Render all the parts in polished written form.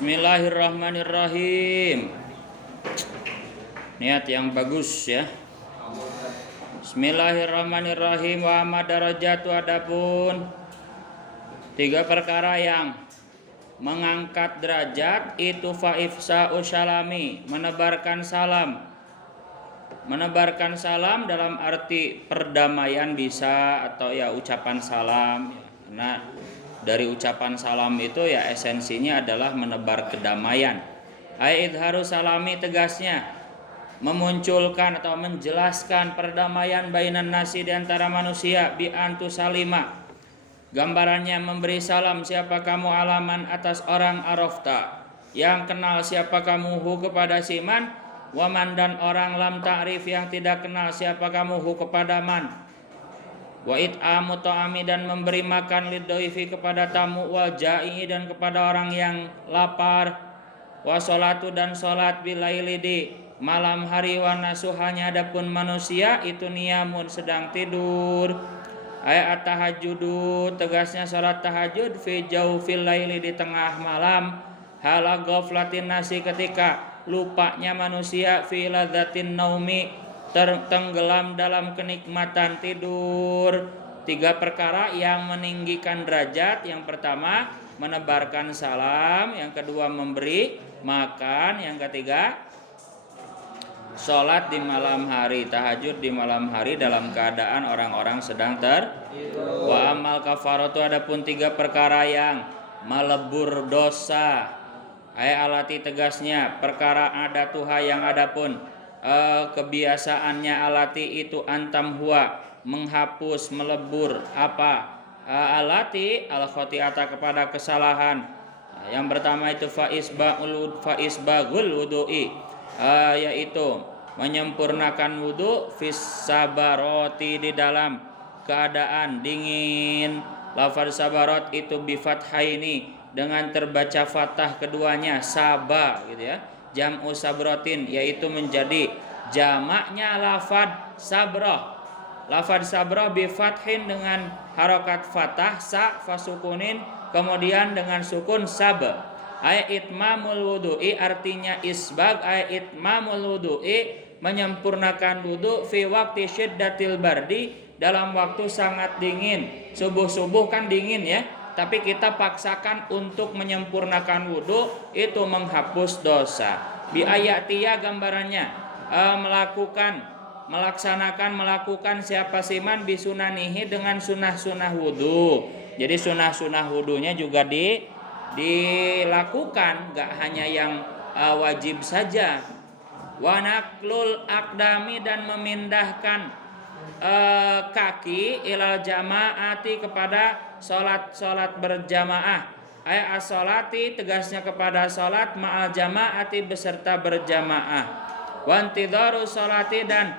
Bismillahirrahmanirrahim. Niat yang bagus ya. Bismillahirrahmanirrahim. Wa amma darajatu, adapun tiga perkara yang mengangkat derajat itu faifsa'u syalami, menebarkan salam. Menebarkan salam dalam arti perdamaian bisa, atau ya ucapan salam. Karena dari ucapan salam itu ya esensinya adalah menebar kedamaian. Idharu salami, tegasnya memunculkan atau menjelaskan perdamaian bainan nasi, di antara manusia, bi antu salima. Gambarannya memberi salam siapa kamu alaman atas orang arafta, yang kenal siapa kamu hu kepada siman, waman dan orang lam ta'rif yang tidak kenal siapa kamu hu kepada man. Wa it'amu ta'ami, dan memberi makan lidhaifi kepada tamu, wal ja'i dan kepada orang yang lapar, wa sholatu dan sholat bilaili di malam hari, wa nasuhanya adapun manusia itu niyamun sedang tidur. Ayat tahajjudu, tegasnya sholat tahajud, fi jaufil laili di tengah malam, hala ghaflatin nasi ketika lupanya manusia, fi ladzatin naumi tenggelam dalam kenikmatan tidur. Tiga perkara yang meninggikan derajat. Yang pertama menebarkan salam, yang kedua memberi makan, yang ketiga sholat di malam hari, tahajud di malam hari dalam keadaan orang-orang sedang tertidur. Wa amal kafaratu, adapun tiga perkara yang melebur dosa, alati tegasnya perkara ada tuha yang adapun kebiasaannya, alati itu antam huwa menghapus, melebur apa, alati al khotiata kepada kesalahan. Yang pertama itu faisbagul wudu'i, yaitu menyempurnakan wudu, fis sabaroti di dalam keadaan dingin. Lafaz sabarot itu bi fathaini, dengan terbaca fathah keduanya, saba gitu ya. Jam'u sabrotin, yaitu menjadi jamaknya lafad sabroh. Lafad sabroh bi fathin dengan harokat fathah, sa fasukunin, kemudian dengan sukun sab. Itmamul wudu'i, artinya isbag, itmamul wudu'i menyempurnakan wudu, fi waqti syiddatil bardi, dalam waktu sangat dingin. Subuh-subuh kan dingin ya, tapi kita paksakan untuk menyempurnakan wudu, itu menghapus dosa. Bi ayatiya, gambarannya melakukan siapa siman bisunanihi, dengan sunah-sunah wudu. Jadi sunah-sunah wudunya juga dilakukan, gak hanya yang wajib saja. Wa naklul akdami, dan memindahkan kaki, ilal jamaati kepada sholat berjamaah. As-sholati, tegasnya kepada sholat, ma'al jamaati beserta berjamaah. Wantidharu sholati, dan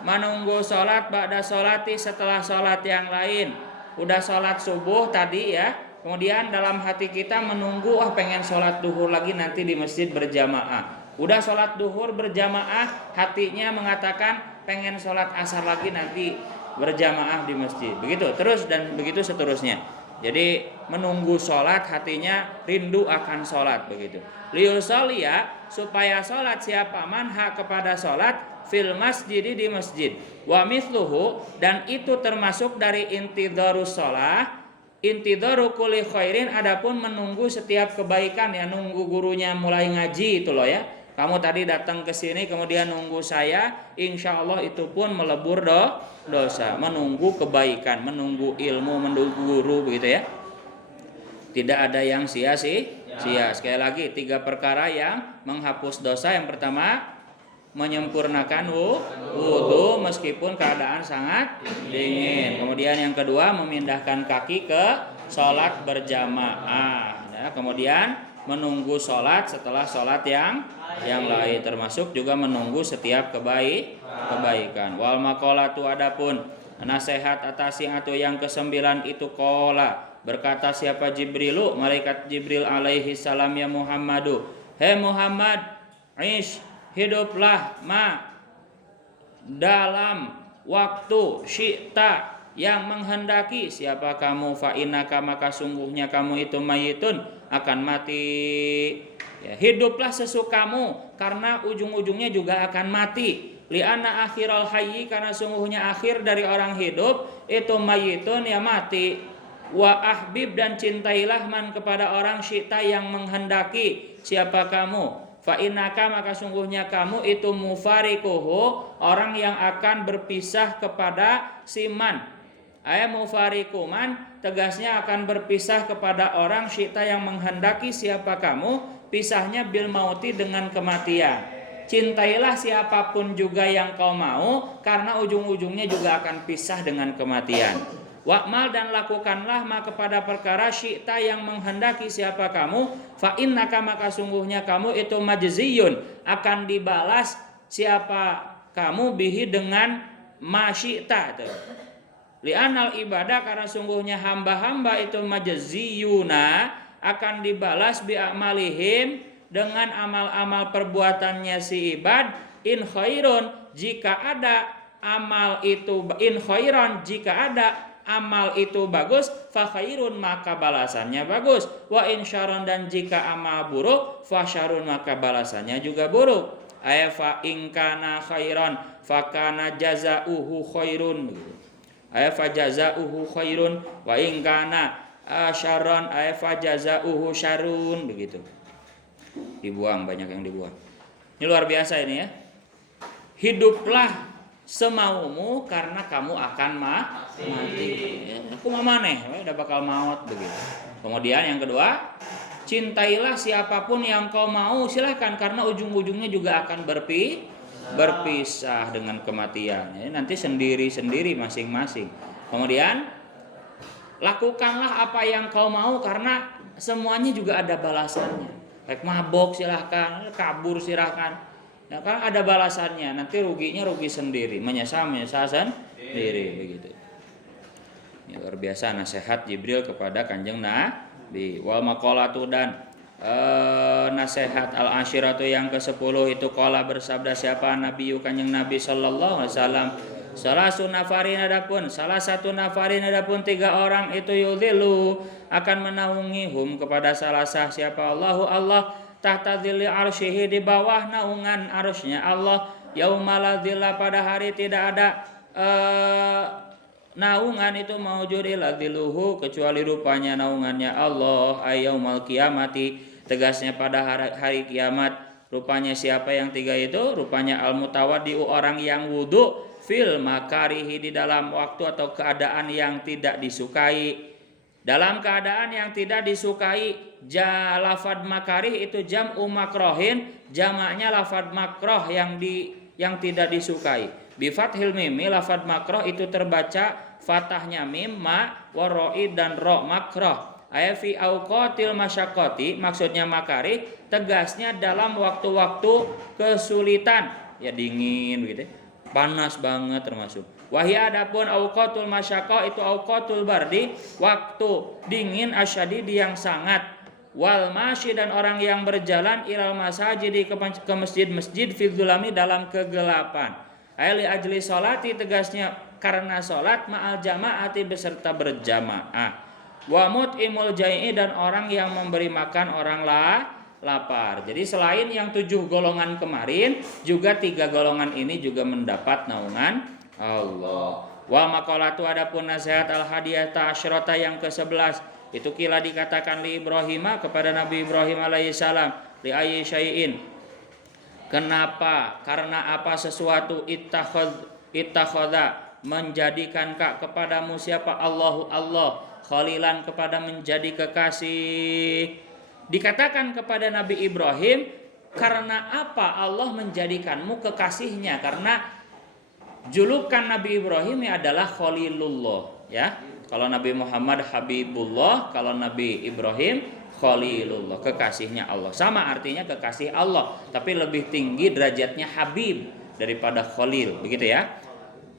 menunggu sholat, ba'da sholati setelah sholat yang lain. Udah sholat subuh tadi ya, kemudian dalam hati kita menunggu, pengen sholat duhur lagi nanti di masjid berjamaah. Udah sholat duhur berjamaah, hatinya mengatakan pengen sholat asar lagi nanti berjamaah di masjid. Begitu terus dan begitu seterusnya. Jadi menunggu sholat, hatinya rindu akan sholat, begitu. Liusolia, supaya sholat siapa manha kepada sholat, fil masjid di masjid. Wa mithluhu, dan itu termasuk dari intidharus sholat, intidharu kulli khairin, adapun menunggu setiap kebaikan ya, nunggu gurunya mulai ngaji itu loh ya. Kamu tadi datang ke sini kemudian nunggu saya, insya Allah itu pun melebur dosa. Menunggu kebaikan, menunggu ilmu, menunggu guru, begitu ya. Tidak ada yang sia-sia. Sekali lagi, tiga perkara yang menghapus dosa. Yang pertama menyempurnakan wudu meskipun keadaan sangat dingin. Kemudian yang kedua memindahkan kaki ke sholat berjamaah ya. Kemudian menunggu sholat setelah sholat yang lain, termasuk juga menunggu setiap kebaikan. Wal maqalatu, adapun nasihat atas yang ke-9 itu qala, berkata siapa Jibrilu, malaikat Jibril alaihi salam, ya Muhammadu, hei Muhammad, hiduplah dalam waktu syi'ta, yang menghendaki siapa kamu, fa innaka, maka sungguhnya kamu itu mayitun, akan mati. Ya, hiduplah sesukamu karena ujung-ujungnya juga akan mati. Li'anna akhiral hayyi, karena sungguhnya akhir dari orang hidup itu mayitun, ya mati. Wa ahbib, dan cintailah man kepada orang syi'ta yang menghendaki. Siapa kamu? Fa innaka, maka sungguhnya kamu itu mufarikuhu, orang yang akan berpisah kepada si man. Mufariku man, tegasnya akan berpisah kepada orang syi'ta yang menghendaki siapa kamu, pisahnya bil mauti dengan kematian. Cintailah siapapun juga yang kau mau, karena ujung-ujungnya juga akan pisah dengan kematian. Wa'mal, dan lakukanlah ma kepada perkara syi'ta yang menghendaki siapa kamu, fa innaka, maka sungguhnya kamu itu majziyun, akan dibalas siapa kamu bihi dengan ma syi'ta. Li'anal ibadah, karena sungguhnya hamba-hamba itu majziyuna, akan dibalas bi amalihim, dengan amal-amal perbuatannya si ibad. In khairun, jika ada amal itu, in khairon, jika ada amal itu bagus, fa khairun, maka balasannya bagus. Wa in syarron, dan jika amal buruk, fa syarrun, maka balasannya juga buruk. Fa in kana khairon fa kana jazaohu khairun. Fa jazaohu khairun wa in kana syarron fa jazaohu syarrun, begitu. Dibuang, banyak yang dibuang. Ini luar biasa ini ya. Hiduplah semaumu karena kamu akan mati. Ya, aku mau maneh, udah bakal maut, begitu. Kemudian yang kedua, cintailah siapapun yang kau mau, silahkan, karena ujung-ujungnya juga akan berpisah dengan kematian. Ya, nanti sendiri-sendiri masing-masing. Kemudian lakukanlah apa yang kau mau, karena semuanya juga ada balasannya. Baik mabok silahkan, kabur silahkan. Ya, kan ada balasannya. Nanti ruginya rugi sendiri, menyesal sendiri, begitu. Ini luar biasa nasihat Jibril kepada Kanjeng Nabi. Wal maqalatu, dan nasihat al-ashiratu yang ke-10 itu qala, bersabda siapa Nabi Kanjeng Nabi sallallahu alaihi wasallam, salah satu nafarin adapun 3 orang itu yudhilu, akan menaungi hum kepada salah siapa Allah tahta dhilli arsyihi, di bawah naungan arsy-Nya Allah, yaumala dhilla, pada hari tidak ada naungan itu maujud illa dhilluhu, kecuali rupanya naungannya Allah, ayyaumal qiyamati, tegasnya pada hari kiamat. Rupanya siapa yang 3 itu? Rupanya al-mutawaddi'u, orang yang wudu, fil makarihi, di dalam waktu atau keadaan yang tidak disukai. Dalam keadaan yang tidak disukai, lafad makarih itu jam'u makrohin, jamaknya lafad makroh yang tidak disukai. Bi fathil mim, lafad makroh itu terbaca fathahnya mim, ma, waroi, dan ro, makroh. Fi auqatil masyaqqati, maksudnya makarih, tegasnya dalam waktu-waktu kesulitan, ya dingin gitu, panas banget termasuk. Wahia, adapun auqatul masyaqah itu auqatul bardi, waktu dingin, asyadidi, yang sangat. Wal masyi, dan orang yang berjalan, ilal masajid, ke masjid-masjid, fil dzulami, dalam kegelapan. Li ajli sholati, tegasnya karena sholat, ma'al jamaati, beserta berjamaah. Wa mut'imul jai'i, dan orang yang memberi makan orang lapar. Jadi selain yang 7 golongan kemarin, juga 3 golongan ini juga mendapat naungan Allah. Wa maqalatu, adapun nasihat al-hadiyata asyrata yang ke-11 itu kila dikatakan li Ibrahim, kepada Nabi Ibrahim alaihissalam, li ayyi syai'in, kenapa, karena apa sesuatu, ittakhadha, menjadikan kepadamu siapa Allah khalilan, kepada menjadi kekasih. Dikatakan kepada Nabi Ibrahim, karena apa Allah menjadikanmu kekasihnya? Karena julukan Nabi Ibrahim adalah Khalilullah, ya. Kalau Nabi Muhammad Habibullah, kalau Nabi Ibrahim Khalilullah, kekasihnya Allah. Sama artinya kekasih Allah, tapi lebih tinggi derajatnya Habib daripada Khalil, begitu ya.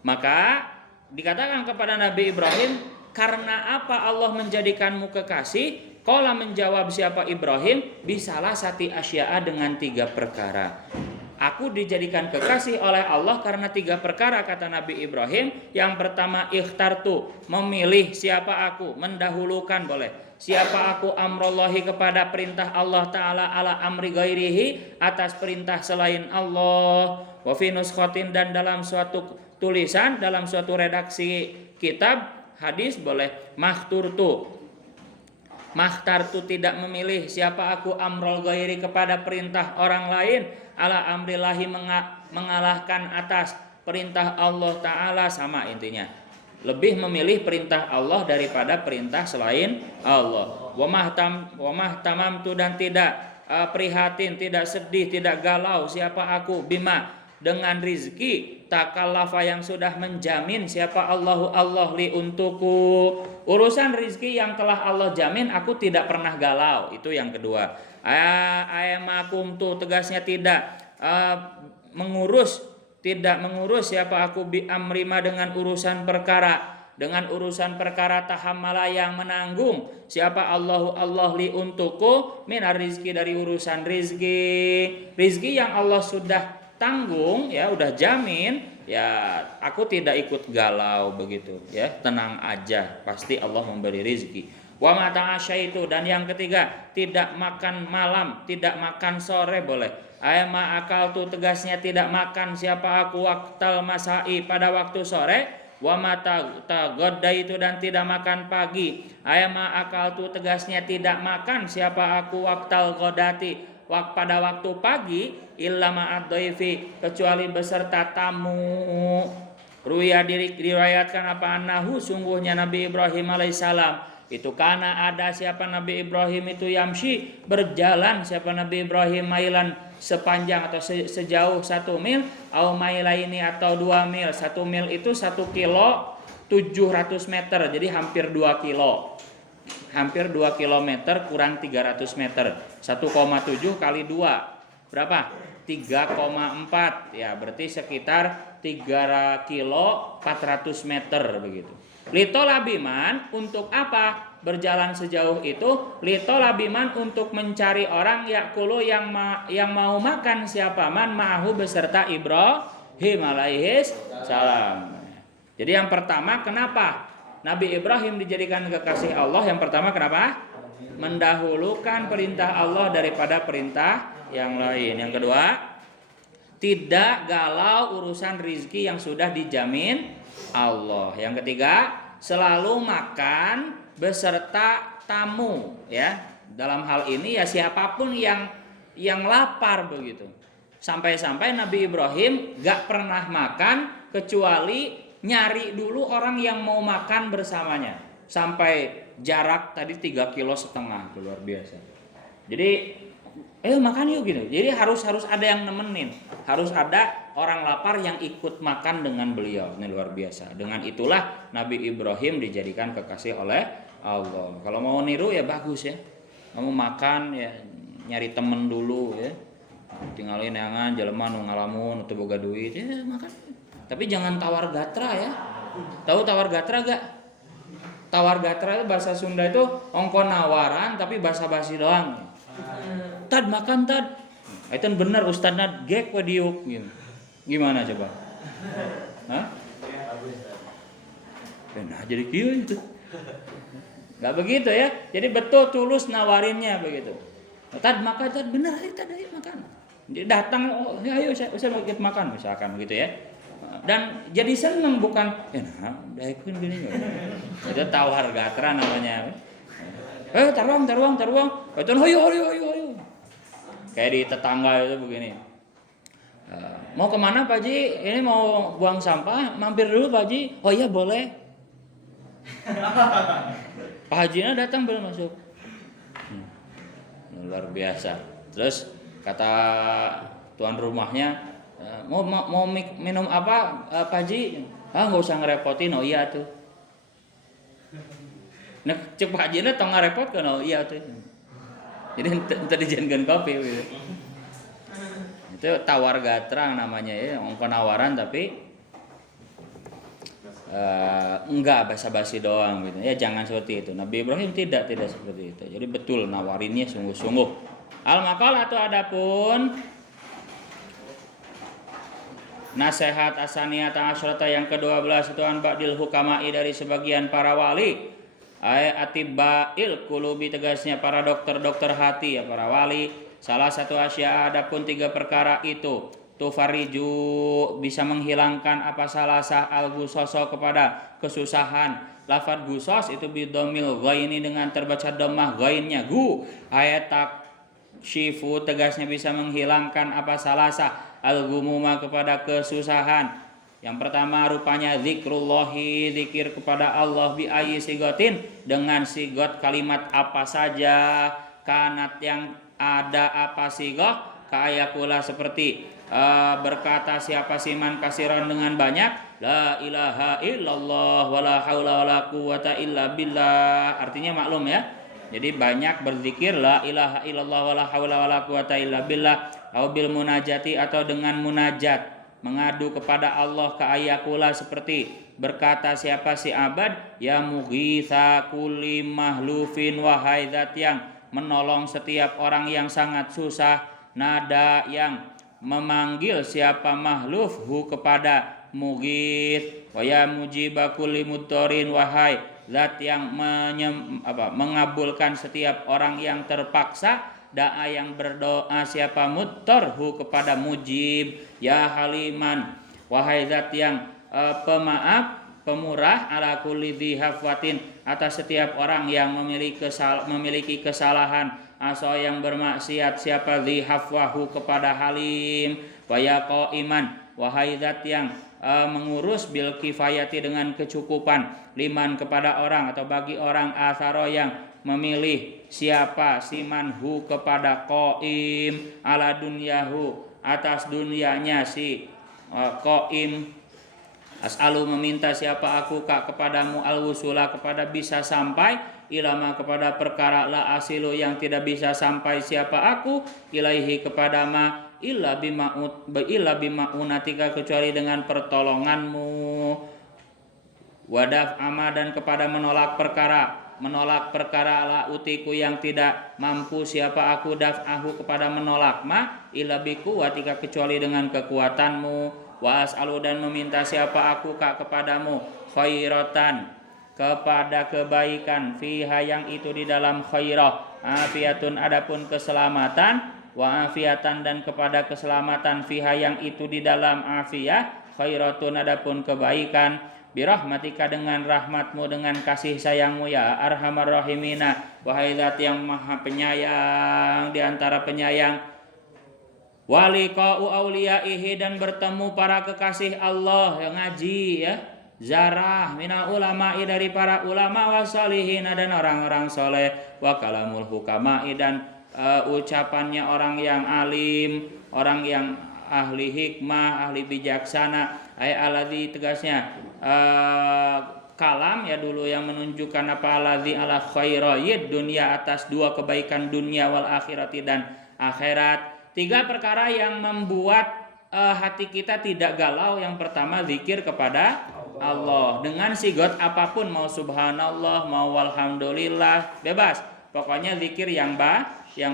Maka dikatakan kepada Nabi Ibrahim, karena apa Allah menjadikanmu kekasih? Qala, menjawab siapa Ibrahim, bisalah sati asya'a, dengan 3 perkara. Aku dijadikan kekasih oleh Allah karena 3 perkara, kata Nabi Ibrahim. Yang pertama, ikhtartu, memilih siapa aku, mendahulukan boleh. Siapa aku amrollahi, kepada perintah Allah Ta'ala, ala amri ghairihi, atas perintah selain Allah. Wa fi nuskhatin, dan dalam suatu tulisan, dalam suatu redaksi kitab hadis boleh makhtartu, tidak memilih siapa aku amrol ghairi, kepada perintah orang lain, ala amrillahi, mengalahkan atas perintah Allah Ta'ala. Sama intinya, lebih memilih perintah Allah daripada perintah selain Allah. Wa mahtamamtu, dan tidak prihatin, tidak sedih, tidak galau siapa aku, bima, dengan rizki, takallafa, yang sudah menjamin siapa Allah li untukku. Urusan rizki yang telah Allah jamin, aku tidak pernah galau. Itu yang kedua. Ayamakum tu, tegasnya tidak mengurus siapa aku, bi amrima, dengan urusan perkara tahammala, yang menanggung siapa Allah li untukku, minar rizki, dari urusan rizki yang Allah sudah tanggung, ya udah jamin, ya aku tidak ikut galau begitu, ya tenang aja, pasti Allah memberi rizki. Wa mata asyaitu, dan yang ketiga, tidak makan malam, tidak makan sore boleh. Ayama akal tu, tegasnya tidak makan siapa aku, waktal masai, pada waktu sore. Wa mata tagodda itu, dan tidak makan pagi. Ayama akal tu, tegasnya tidak makan siapa aku, waktal godati, pada waktu pagi. Illa ma'ad dhaifi, kecuali beserta tamu. Ruya diriwayatkan apa, annahu, sungguhnya Nabi Ibrahim alaihissalam itu, karena ada siapa Nabi Ibrahim itu, yamshi, berjalan siapa Nabi Ibrahim, mailan, sepanjang atau sejauh 1 mil, au mailaini, atau 2 mil. 1 mil itu 1 kilo 700 meter, jadi hampir 2 kilo, hampir 2 kilometer kurang 300 meter. 1,7 kali 2 berapa? 3,4, ya berarti sekitar 3 kilo 400 meter begitu. Litolabiman, untuk apa berjalan sejauh itu? Litolabiman, untuk mencari orang, yakulu, yang mau makan siapa man, ma'ahu, beserta Ibrahim alaihis salam. Jadi yang pertama, kenapa Nabi Ibrahim dijadikan kekasih Allah? Yang pertama, kenapa? Mendahulukan perintah Allah daripada perintah yang lain. Yang kedua, tidak galau urusan rizki yang sudah dijamin Allah. Yang ketiga, selalu makan beserta tamu, ya. Dalam hal ini ya siapapun yang lapar begitu. Sampai-sampai Nabi Ibrahim gak pernah makan kecuali nyari dulu orang yang mau makan bersamanya. Sampai jarak tadi 3,5 kilo, luar biasa. Jadi ayo makan yuk gitu. Jadi harus ada yang nemenin, harus ada orang lapar yang ikut makan dengan beliau. Ini luar biasa. Dengan itulah Nabi Ibrahim dijadikan kekasih oleh Allah. Kalau mau niru ya bagus ya. Mau makan ya nyari temen dulu ya. Tinggalin yangan jelema nu ngalamun atau boga duit ya makan. Tapi jangan tawar gatra ya. Tahu tawar gatra gak? Tawar gatra itu bahasa Sunda itu ongko nawaran tapi basa-basi doang. Tad makan tad. Itu bener ustadna gek we diuk gitu. Gimana coba? Hah? Nah, jadi kieu itu. Enggak begitu ya. Jadi betul tulus nawarinnya begitu. Tad makan tad bener tad ayo makan. Jadi datang oh ayo saya mau ikut makan misalkan begitu ya. Dan jadi seneng bukan nah daekeun gini. Itu tawar gatra namanya. Taruang. Itu ayo. Kayak di tetangga itu begini. Mau kemana Pak Haji? Ini mau buang sampah, mampir dulu Pak Haji. Oh iya boleh. Pak Hajinya datang belum masuk. Luar biasa. Terus kata tuan rumahnya, mau minum apa Pak Haji? Nggak usah ngerepotin. Oh iya tuh. Nah cek Pak Hajinya tong ngarepot kan? Oh iya tuh. Jadi ente dijadikan kopi gitu. Itu tawar gatrang namanya ya, penawaran tapi enggak basa-basi doang gitu. Ya jangan seperti itu. Nabi Ibrahim tidak seperti itu. Jadi betul nawarinnya sungguh-sungguh. Al-maqal atau adapun Nasihat asaniyata asyrata yang ke-12 itu an ba'dil hukama'i dari sebagian para wali. Atiba'il qulubi tegasnya para dokter-dokter hati ya para wali. Salah satu asya adapun 3 perkara itu tufariju bisa menghilangkan apa salasa al-gusoso kepada kesusahan. Lafad gusos itu bidomil ghaini dengan terbaca dhammah ghainnya gu. Ayatak syifu tegasnya bisa menghilangkan apa salasa al-gumuma kepada kesusahan. Yang pertama rupanya zikrullahi, zikir kepada Allah bi ayyi sigotin dengan sigot kalimat apa saja, kanat yang ada apa sigoh kayakula seperti berkata siapa siman kasiron dengan banyak la ilaha illallah wala haula wala quwata illa billah. Artinya maklum ya. Jadi banyak berzikir la ilaha illallah wala haula wala quwata illa billah au bil munajati atau dengan munajat mengadu kepada Allah ka ayakula seperti berkata siapa si abad ya mughitha kulli mahlufin wahai zat yang menolong setiap orang yang sangat susah nada yang memanggil siapa mahluf hu kepada mughith wa ya mujiba kulli muddorin wahai zat yang mengabulkan setiap orang yang terpaksa da'a yang berdoa siapa muttarhu kepada mujib ya haliman wahai zat yang pemaaf pemurah ala kulli dhi hafwatin atas setiap orang yang memiliki kesalahan aso yang bermaksiat siapa dhi hafwahu kepada halim wa ya qaiman wahai zat yang mengurus bil kifayati dengan kecukupan liman kepada orang atau bagi orang asaro yang memilih siapa simanhu kepada qaim ala dunyahu atas dunianya si qaim as'alu meminta siapa aku kak kepadamu al-wusula kepada bisa sampai ilama kepada perkara la asilu yang tidak bisa sampai siapa aku ilaihi kepada ma illa bima'unatika kecuali dengan pertolonganmu wadaf ama dan kepada menolak perkara la utiku yang tidak mampu siapa aku daf'ahu kepada menolak ma illa biquwatika kecuali dengan kekuatanmu wa as'alu dan meminta siapa aku kak kepadamu khairatan kepada kebaikan fiha yang itu di dalam khairah afiatun adapun keselamatan wa afiatan dan kepada keselamatan fiha yang itu di dalam afiyah khairatun adapun kebaikan birahmatika dengan rahmatmu dengan kasih sayangmu ya arhamar rahimina wahai zat yang maha penyayang di antara penyayang waliqa'u auliyaihi dan bertemu para kekasih Allah yang ngaji ya zarah minal ulama'i dari para ulama wasalihin dan orang-orang soleh wa kalamul hukama'i dan ucapannya orang yang alim, orang yang ahli hikmah, ahli bijaksana. Aladzi tegasnya kalam ya dulu yang menunjukkan apa aladzi ala khairayid dunia atas 2 kebaikan dunia wal akhirati dan akhirat. 3 perkara yang membuat hati kita tidak galau. Yang pertama zikir kepada Allah dengan sigot apapun, mau subhanallah, mau walhamdulillah, bebas. Pokoknya zikir yang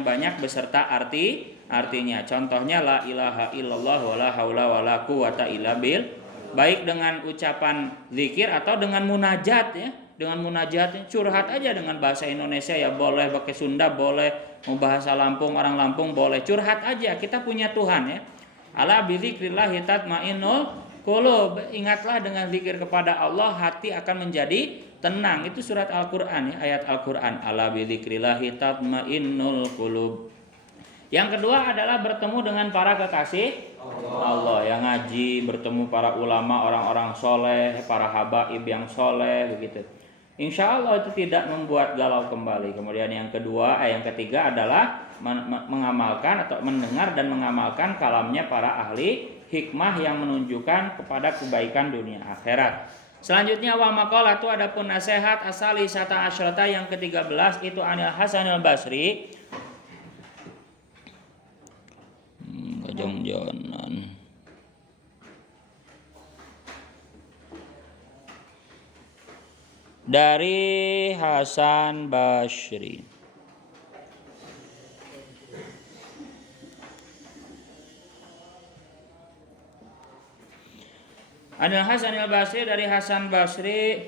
banyak beserta artinya. Contohnya la ilaha illallah wala haula wala quwata illa billah. Baik dengan ucapan zikir atau dengan munajat ya. Dengan munajat curhat aja dengan bahasa Indonesia ya boleh, pakai Sunda boleh, mau bahasa Lampung orang Lampung boleh. Curhat aja, kita punya Tuhan ya. Ala bizikrillah tatmainnul qulub. Ingatlah dengan zikir kepada Allah hati akan menjadi tenang. Itu surat Al-Qur'an ya, ayat Al-Qur'an. Ala bidzikrillahi tatmainnul qulub. Yang kedua adalah bertemu dengan para kekasih Allah yang ngaji, bertemu para ulama, orang-orang soleh, para habaib yang soleh begitu. Insya Allah itu tidak membuat galau kembali. Kemudian yang ketiga adalah mengamalkan atau mendengar dan mengamalkan kalamnya para ahli hikmah yang menunjukkan kepada kebaikan dunia akhirat. Selanjutnya wa maqalatu adapun nasihat asali sata asyrata yang ke-13 itu Anil Hasan al-Basri. Kajong-jonan. Dari Hasan Basri. Anil Hasanil Basri dari Hasan Basri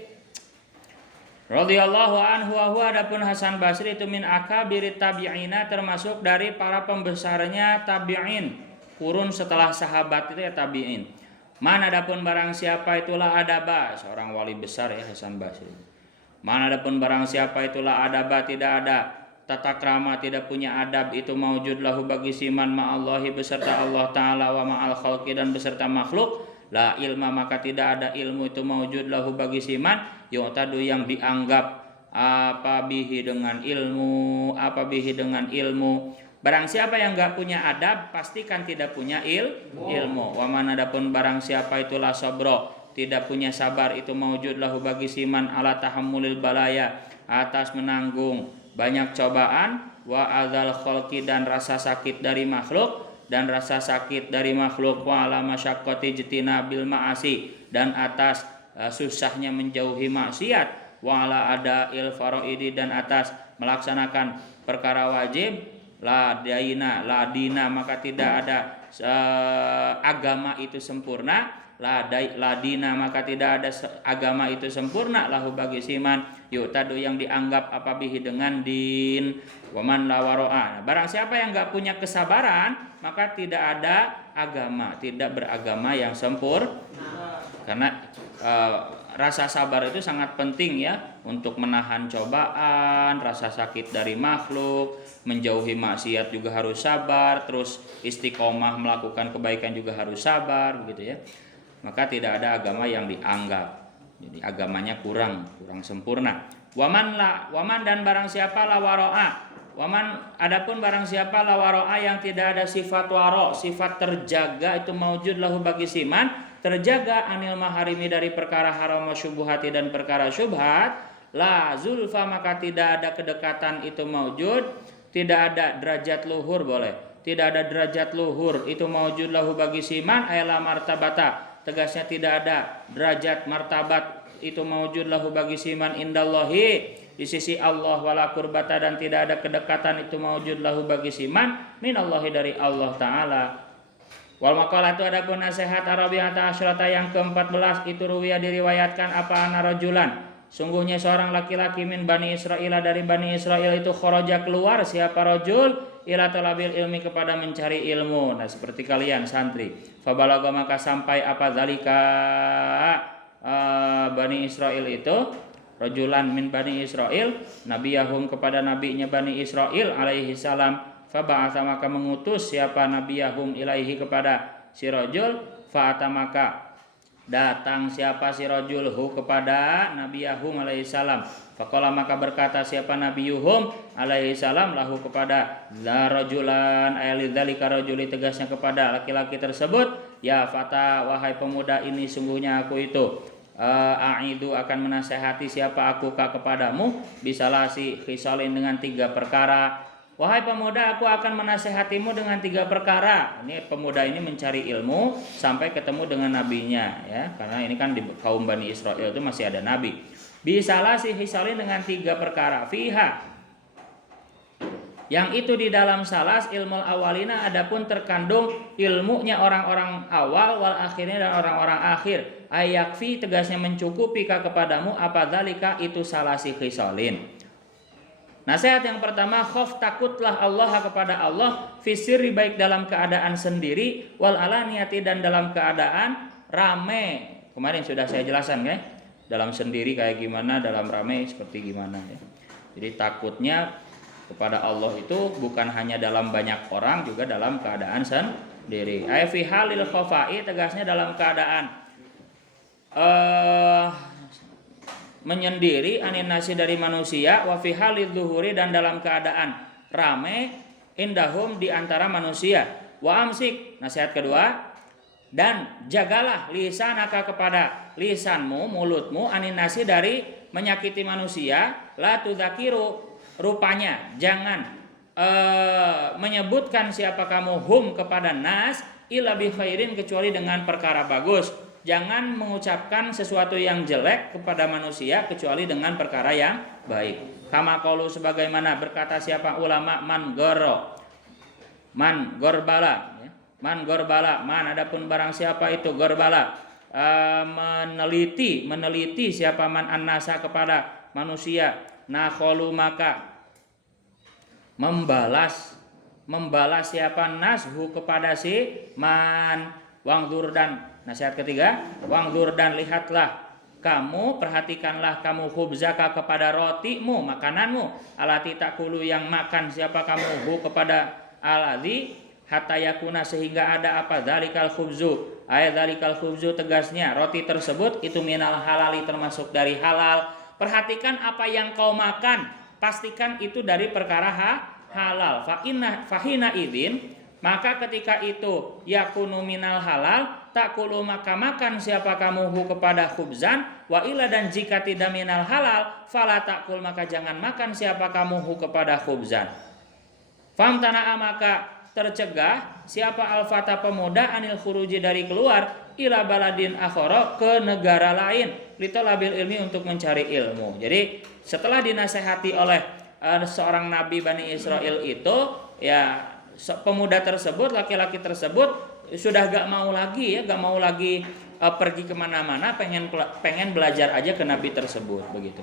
radhiyallahu anhu wa huwa, adapun Hasan Basri itu min akabiri tabi'ina, termasuk dari para pembesarnya tabi'in, kurun setelah sahabat itu ya tabi'in. Man adapun barang siapa itulah adaba, seorang wali besar ya Hasan Basri. Man adapun barang siapa itulah adaba, tidak ada tata krama, tidak punya adab, itu maujud lahu bagi siman ma'allahi beserta Allah Ta'ala wa ma'al khalqi dan beserta makhluk, la ilma maka tidak ada ilmu itu maujud lahu bagi siman, yu'tadu yang dianggap apa bihi dengan ilmu, apa bihi dengan ilmu. Barang siapa yang enggak punya adab pastikan tidak punya ilmu. Wa man adapun barang siapa itulah sabro, tidak punya sabar, itu maujud lahu bagi siman ala tahammulil balaya, atas menanggung banyak cobaan, wa adzal khalqi dan rasa sakit dari makhluk, dan rasa sakit dari makhluk, wa ala masyaqqati jtinabil ma'asi, dan atas susahnya menjauhi maksiat, wa ala ada'il faraidi, dan atas melaksanakan perkara wajib, la dina maka tidak ada agama itu sempurna, ladina maka tidak ada agama itu sempurna, lahu bagi siman yu'tadu yang dianggap apa bihi dengan din, waman la waro'a. Barang siapa yang enggak punya kesabaran maka tidak ada agama, tidak beragama yang sempurna. Karena rasa sabar itu sangat penting ya untuk menahan cobaan, rasa sakit dari makhluk, menjauhi maksiat juga harus sabar, terus istiqomah melakukan kebaikan juga harus sabar, begitu ya. Maka tidak ada agama yang dianggap, jadi agamanya kurang sempurna. Waman dan barang siapa la waro'a, waman adapun barang siapa la waro'a yang tidak ada sifat waro, sifat terjaga, itu maujud lahu bagi siman, terjaga anil maharimi dari perkara haram syubhati dan perkara syubhat, la zulfa maka tidak ada kedekatan itu maujud, tidak ada derajat luhur, boleh tidak ada derajat luhur itu maujud lahu bagi siman, ayla martabata, tegasnya tidak ada derajat martabat itu maujud lahu bagi siman indallahi di sisi Allah, wala kurbata dan tidak ada kedekatan itu maujud lahu bagi siman minallahi dari Allah Ta'ala. Wal maqalah itu adapun nasihat Arabiata Asyrata yang ke-14 itu ruwiyah diriwayatkan apa ana rajulan, sungguhnya seorang laki-laki min Bani Israil dari Bani Israel itu kharaja keluar siapa rajul ila talabil ilmi kepada mencari ilmu. Nah seperti kalian santri, fabalaga maka sampai apa zalika Bani Israil itu rajulan min Bani Israil nabiyahum kepada nabinya Bani Israil alaihi salam, faba'atha maka mengutus siapa nabiyahum ilaihi kepada si rajul, fa'ata maka datang siapa si rajul hu kepada nabiyahum alaihi salam, faqala maka berkata siapa nabiyuhum alaihi salam lahu kepada la rajulan ayalidzalika rajuli tegasnya kepada laki-laki tersebut, ya fata wahai pemuda ini sungguhnya aku itu aidu akan menasehati siapa aku kepadamu bisalasi khisalin dengan 3 perkara. Wahai pemuda, aku akan menasehatimu dengan 3 perkara. Ini pemuda ini mencari ilmu sampai ketemu dengan nabinya ya. Karena ini kan di kaum Bani Israel itu masih ada nabi. Bisalah si hisalin dengan 3 perkara. Fiha, yang itu di dalam salas ilmul awalina, adapun terkandung ilmunya orang-orang awal, wal akhirnya dan orang-orang akhir. Ayakfi tegasnya mencukupi kepadamu apa dzalika itu salasi khisalin. Nasihat yang pertama, khof takutlah Allah kepada Allah, fisiri baik dalam keadaan sendiri, wal alaniyati dan dalam keadaan rame. Kemarin sudah saya jelaskan ya, dalam sendiri kayak gimana, dalam rame seperti gimana ya. Jadi takutnya kepada Allah itu bukan hanya dalam banyak orang, juga dalam keadaan sendiri. Ay fi halil khafai tegasnya dalam keadaan menyendiri anin nasi dari manusia, wa fi halidz zuhuri dan dalam keadaan rame indahum di antara manusia, wa amsik nasihat kedua, dan jagalah lisanaka kepada lisanmu, mulutmu, anin nasi dari menyakiti manusia, la tudzakiru rupanya jangan menyebutkan siapa kamu hum kepada nas illa bi khairin kecuali dengan perkara bagus. Jangan mengucapkan sesuatu yang jelek kepada manusia kecuali dengan perkara yang baik. Kama qaulu sebagaimana berkata siapa ulama man gorbala ya. Man gorbala, man adapun barang siapa itu gorbala meneliti siapa man annasa kepada manusia, nakholu maka membalas siapa nashu kepada si man, wangdur dan nasihat ketiga, wangdur dan lihatlah kamu, perhatikanlah kamu khubzaka kepada rotimu, makananmu, alati takulu yang makan siapa kamu hu kepada alati hatta yakuna sehingga ada apa dzalikal khubzu, ayat dzalikal khubzu tegasnya roti tersebut itu minal halali termasuk dari halal. Perhatikan apa yang kau makan, pastikan itu dari perkara halal. Fahina idin, maka ketika itu yakunu minal halal, takulu maka makan siapa kamu hu kepada khubzan, wa ila dan jika tidak minal halal, fala takul maka jangan makan siapa kamu hu kepada khubzan. Famtana'a maka tercegah siapa al-fata pemuda anil khuruji dari keluar ila baladin akhara ke negara lain litolabil ilmi untuk mencari ilmu. Jadi setelah dinasehati oleh seorang nabi Bani Israel itu, ya pemuda tersebut, laki-laki tersebut sudah gak mau lagi pergi kemana-mana, pengen belajar aja ke nabi tersebut begitu.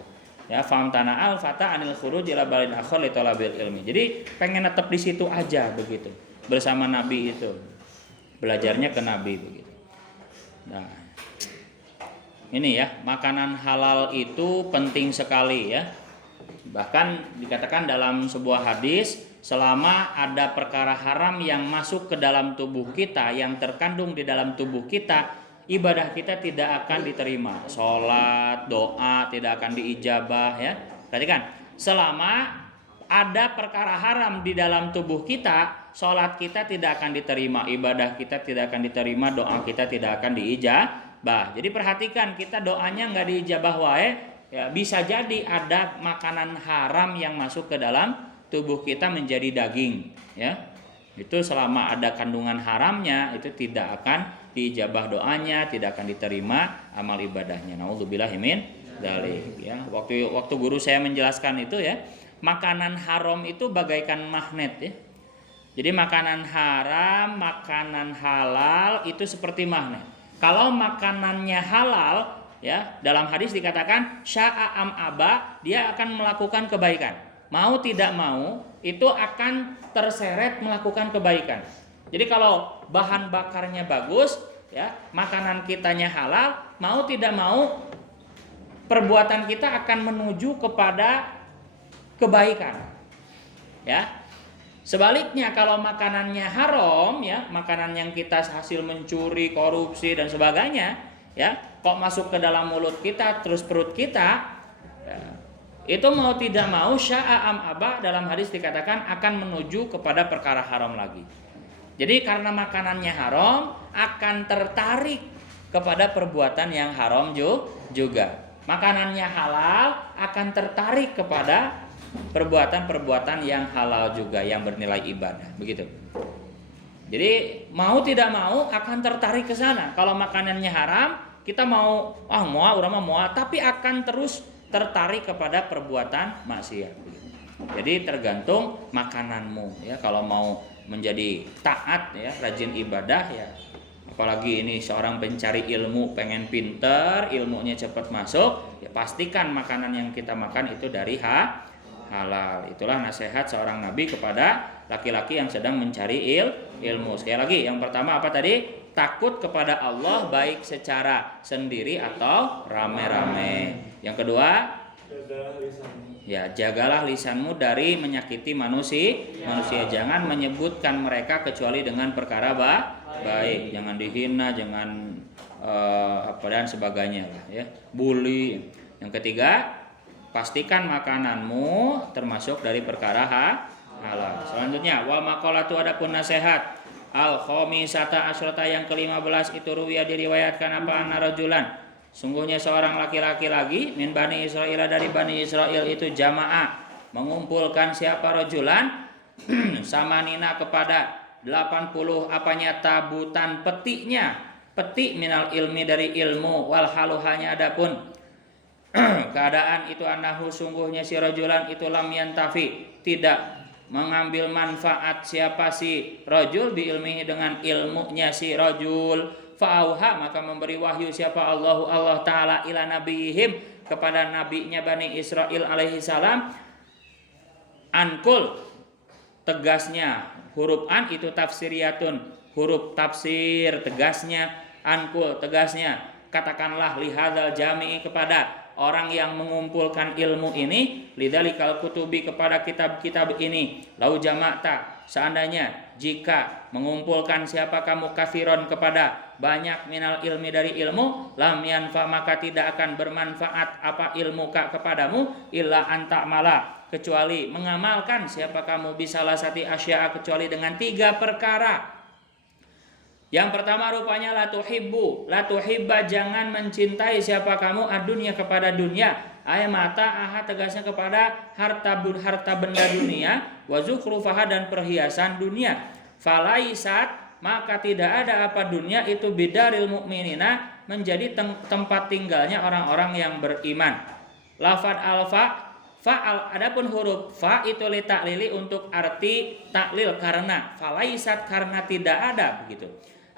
Ya, famtana al fata anil khuruj ila baladin akhar li talabil ilmi. Jadi pengen tetap di situ aja begitu bersama nabi itu, belajarnya ke nabi begitu. Nah, ini ya, makanan halal itu penting sekali ya. Bahkan dikatakan dalam sebuah hadis, selama ada perkara haram yang masuk ke dalam tubuh kita, yang terkandung di dalam tubuh kita, ibadah kita tidak akan diterima. Sholat, doa tidak akan diijabah ya. Perhatikan, selama ada perkara haram di dalam tubuh kita, sholat kita tidak akan diterima, ibadah kita tidak akan diterima, doa kita tidak akan diijabah. Jadi perhatikan, kita doanya nggak diijabah wae, ya bisa jadi ada makanan haram yang masuk ke dalam tubuh kita menjadi daging ya. Itu selama ada kandungan haramnya itu tidak akan diijabah doanya, tidak akan diterima amal ibadahnya. Nauzubillahi min dzalik ya. Waktu guru saya menjelaskan itu ya, makanan haram itu bagaikan magnet ya. Jadi makanan haram, makanan halal itu seperti magnet. Kalau makanannya halal ya, dalam hadis dikatakan sya'a am aba, dia akan melakukan kebaikan. Mau tidak mau itu akan terseret melakukan kebaikan. Jadi kalau bahan bakarnya bagus ya, makanan kitanya halal, mau tidak mau perbuatan kita akan menuju kepada kebaikan. Ya. Sebaliknya kalau makanannya haram ya, makanan yang kita hasil mencuri, korupsi dan sebagainya ya, kok masuk ke dalam mulut kita terus perut kita ya, itu mau tidak mau sya'a am aba dalam hadis dikatakan akan menuju kepada perkara haram lagi. Jadi karena makanannya haram akan tertarik kepada perbuatan yang haram juga. Makanannya halal akan tertarik kepada perbuatan-perbuatan yang halal juga, yang bernilai ibadah, begitu. Jadi mau tidak mau akan tertarik ke sana. Kalau makanannya haram, kita mau urang mau, tapi akan terus tertarik kepada perbuatan maksiat. Jadi tergantung makananmu ya. Kalau mau menjadi taat ya, rajin ibadah ya, apalagi ini seorang pencari ilmu, pengen pinter, ilmunya cepat masuk, ya pastikan makanan yang kita makan itu dari halal. Itulah nasihat seorang nabi kepada laki-laki yang sedang mencari ilmu. Sekali lagi, yang pertama apa tadi? Takut kepada Allah baik secara sendiri atau rame-rame. Yang kedua, ya jagalah lisanmu dari menyakiti manusia. Jangan menyebutkan mereka kecuali dengan perkara baik. Jangan dihina, jangan dan sebagainya ya. Bully. Yang ketiga, pastikan makananmu termasuk dari perkara halal. Selanjutnya, wa maqalatu adapun nasihat al-khamisata asyrata yang ke-15 itu ruwiya diriwayatkan apa anna rajulan, sungguhnya seorang laki-laki lagi min Bani Israil dari Bani Israel itu jamaah mengumpulkan siapa rajulan samanina kepada 80 apanya tabutan peti minal ilmi dari ilmu wal haluhanya adapun keadaan itu anahu sungguhnya si rajulan itu lam yantafi tidak mengambil manfaat siapa si rajul bi ilmihi dengan ilmunya si rajul. Fa'auha maka memberi wahyu siapa Allah Ta'ala ila nabihim kepada nabinya Bani Israel alaihi salam. Ankul tegasnya huruf an itu tafsiriyatun, huruf tafsir tegasnya, ankul tegasnya katakanlah lihadzal jami'i kepada orang yang mengumpulkan ilmu ini, lidzalikal kutubi kepada kitab-kitab ini, lau jama'ta seandainya jika mengumpulkan siapa kamu kafiron kepada banyak minal ilmi dari ilmu, lam yanfa maka tidak akan bermanfaat apa ilmu kepadamu illa anta mala kecuali mengamalkan siapa kamu bisalah sati asya'a kecuali dengan 3 perkara. Yang pertama rupanya la tuhibba jangan mencintai siapa kamu adunya kepada dunia, ay mata aha tegasnya kepada harta benda dunia, wa zukhrufaha dan perhiasan dunia. Falaisat maka tidak ada apa dunia itu bidaril mukminina menjadi tempat tinggalnya orang-orang yang beriman. Lafad alfa fa'al adapun huruf fa itu li taklili untuk arti taklil karena, falaisat karena tidak ada begitu.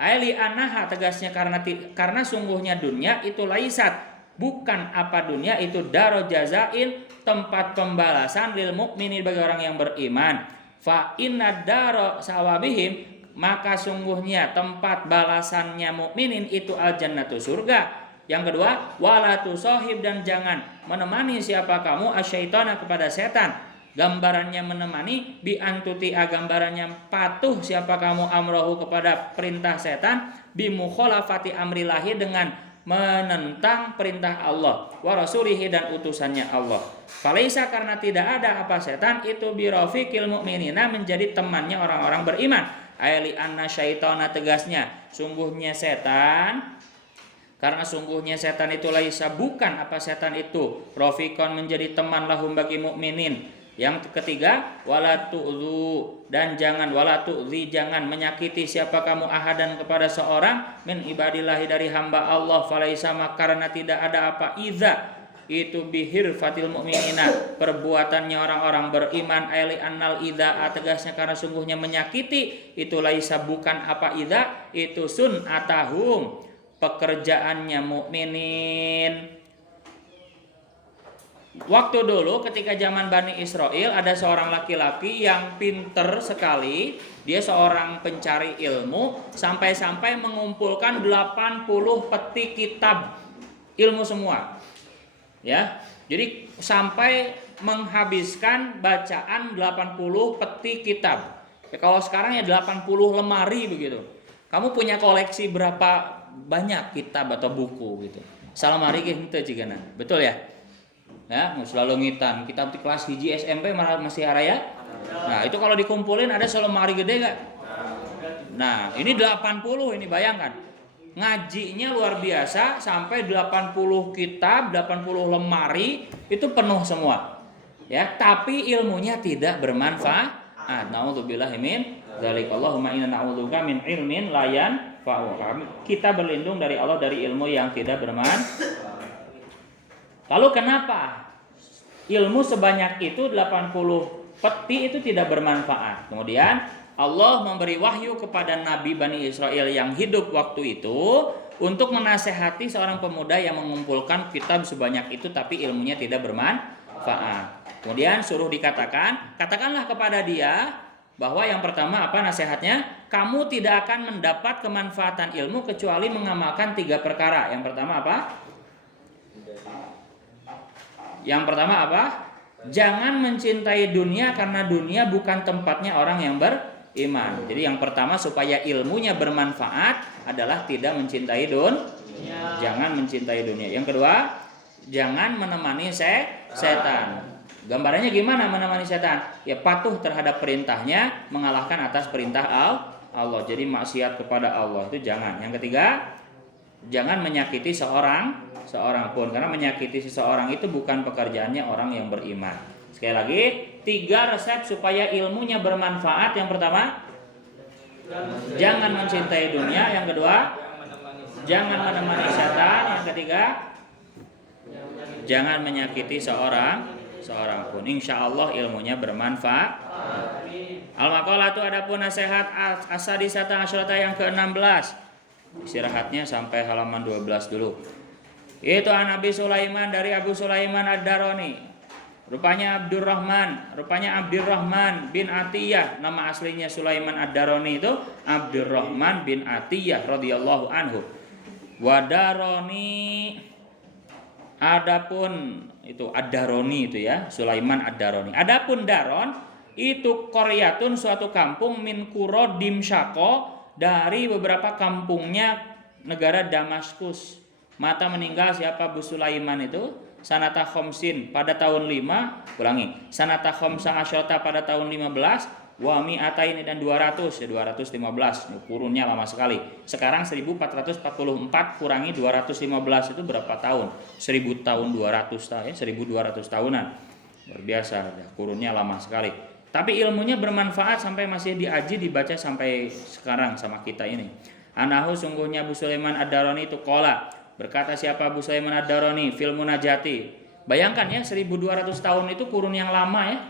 Aili anaha tegasnya karena sungguhnya dunia itu laisat bukan apa dunia itu daro jazain tempat pembalasan lil mukminin bagi orang yang beriman. Fa inna daro sawabihim maka sungguhnya tempat balasannya mukminin itu al jannatu surga. Yang kedua wala tusahib dan jangan menemani siapa kamu asyaitana kepada setan. Gambarannya menemani bi antuti gambarannya patuh siapa kamu amrohu kepada perintah setan bi mukhalafati amrillahi dengan menentang perintah Allah wa rasulihi dan utusannya Allah. Falaisa karena tidak ada apa setan itu bi rafiqil mu'minina menjadi temannya orang-orang beriman. Ayli anna syaitana tegasnya sungguhnya setan karena sungguhnya setan itu laisa bukan apa setan itu rafiqon menjadi teman lahum bagi mukminin. Yang ketiga wala tu'dzu dan jangan menyakiti siapa kamu ahadan kepada seorang min ibadillahi dari hamba Allah falaisa karena tidak ada apa idza itu bihir fatil mu'minina perbuatannya orang-orang beriman aili annal idza tegasnya karena sungguhnya menyakiti itu laisa bukan apa idza itu sun atahum pekerjaannya mukminin. Waktu dulu ketika zaman Bani Israel ada seorang laki-laki yang pinter sekali. Dia seorang pencari ilmu sampai-sampai mengumpulkan 80 peti kitab ilmu semua. Ya. Jadi sampai menghabiskan bacaan 80 peti kitab. Ya, kalau sekarang ya 80 lemari begitu. Kamu punya koleksi berapa banyak kitab atau buku gitu. Salamari gitu jigana. Betul ya? Ya, selalu ngitan kitab di kelas hiji SMP masih haraya. Nah, itu kalau dikumpulin ada selemari gede enggak? Nah, ini 80 ini bayangkan. Ngajinya luar biasa sampai 80 kitab, 80 lemari itu penuh semua. Ya, tapi ilmunya tidak bermanfaat. Nauzubillahi min dzalik. Allahumma inna na'udzubika min ilmin la yanfa'u. Kita berlindung dari Allah dari ilmu yang tidak bermanfaat. Lalu kenapa ilmu sebanyak itu 80 peti itu tidak bermanfaat? Kemudian Allah memberi wahyu kepada Nabi Bani Israel yang hidup waktu itu untuk menasehati seorang pemuda yang mengumpulkan kitab sebanyak itu tapi ilmunya tidak bermanfaat. Kemudian suruh katakanlah kepada dia bahwa yang pertama apa nasihatnya? Kamu tidak akan mendapat kemanfaatan ilmu kecuali mengamalkan 3 perkara. Yang pertama apa? Jangan mencintai dunia karena dunia bukan tempatnya orang yang beriman. Jadi yang pertama supaya ilmunya bermanfaat adalah tidak mencintai dunia. Jangan mencintai dunia. Yang kedua, jangan menemani setan. Gambarannya gimana menemani setan? Ya patuh terhadap perintahnya, mengalahkan atas perintah Allah. Jadi maksiat kepada Allah itu jangan. Yang ketiga, jangan menyakiti seorang pun karena menyakiti seseorang itu bukan pekerjaannya orang yang beriman. Sekali lagi 3 resep supaya ilmunya bermanfaat. Yang pertama jangan mencintai dunia. Yang kedua jangan menemani setan. Yang ketiga jangan menyakiti seorang pun. Insya Allah ilmunya bermanfaat. Al-maqalatu adapun nasihat as-sadisata asyrata yang ke-16. Istirahatnya sampai halaman 12 dulu. Itu an Abi Sulaiman dari Abu Sulaiman Ad-Darani. Rupanya Abdurrahman bin Atiyah, nama aslinya Sulaiman Ad-Darani itu Abdurrahman bin Atiyah radhiyallahu anhu. Wadaroni adapun itu Ad-Darani itu ya, Sulaiman Ad-Darani. Adapun Daron itu qaryatun suatu kampung min qura Dimsyaqo dari beberapa kampungnya negara Damaskus. Mata meninggal siapa Abu Sulaiman itu sanata khomsin pada tahun 5, sanata khomsa asyota pada tahun 15, wa mi'ataini dan 200 ya 215, kurunnya lama sekali. Sekarang 1444 kurangi 215 itu berapa tahun? 1000 tahun 200 tahun ya, 1200 tahunan. Luar biasa ya, kurunnya lama sekali. Tapi ilmunya bermanfaat sampai masih diaji dibaca sampai sekarang sama kita ini. Anahu sungguhnya Abu Sulaiman Ad-Darani itu qala, berkata siapa Abu Sulaiman Ad-Darani fil munajati. Bayangkan ya 1200 tahun itu kurun yang lama ya.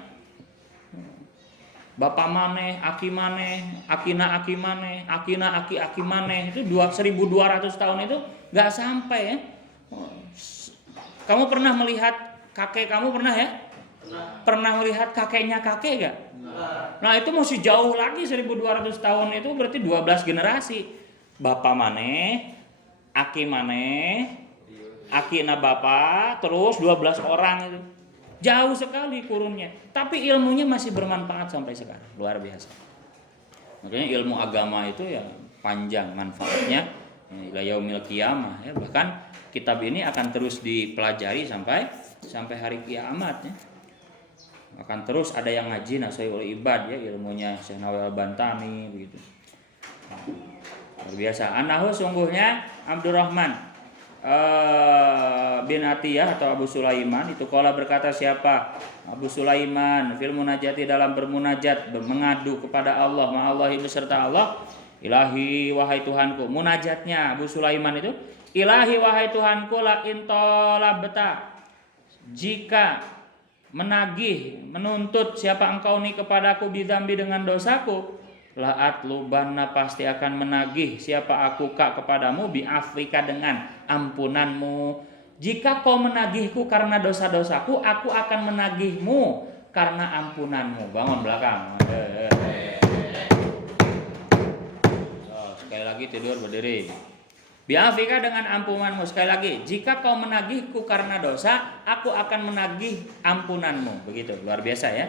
Bapak maneh, aki maneh, akina aki maneh, akina aki maneh itu 1200 tahun itu enggak sampai ya. Kamu pernah melihat kakek kamu pernah ya? Pernah melihat kakeknya kakek gak? Nah itu masih jauh lagi 1200 tahun itu berarti 12 generasi. Bapak maneh, aki maneh, akina bapak, terus 12 orang itu. Jauh sekali kurunnya. Tapi ilmunya masih bermanfaat sampai sekarang. Luar biasa. Makanya ilmu agama itu ya panjang manfaatnya. Ila yaumil qiyamah ya. Bahkan kitab ini akan terus dipelajari sampai hari kiamat ya. Akan terus ada yang ngaji Nasihatul Ibad ya, ilmunya Syekh Nawal Bantani begitu. Luar biasa. Anahu sungguhnya Abdurrahman bin Atiyah atau Abu Sulaiman itu qala berkata siapa Abu Sulaiman fil munajati dalam bermunajat mengadu kepada Allah ma'allahi beserta Allah. Ilahi wahai Tuhanku. Munajatnya Abu Sulaiman itu ilahi wahai Tuhanku la intola beta jika menagih, menuntut siapa engkau ni kepadaku bidzambi dengan dosaku, laat lubanna pasti akan menagih siapa aku kak kepadamu bi'afwika dengan ampunanmu. Jika kau menagihku karena dosa-dosaku, aku akan menagihmu karena ampunanmu. Bangun belakang. Sekali lagi tidur berdiri. Bi'afika dengan ampunanmu. Sekali lagi, jika kau menagihku karena dosa, aku akan menagih ampunanmu. Begitu, luar biasa ya.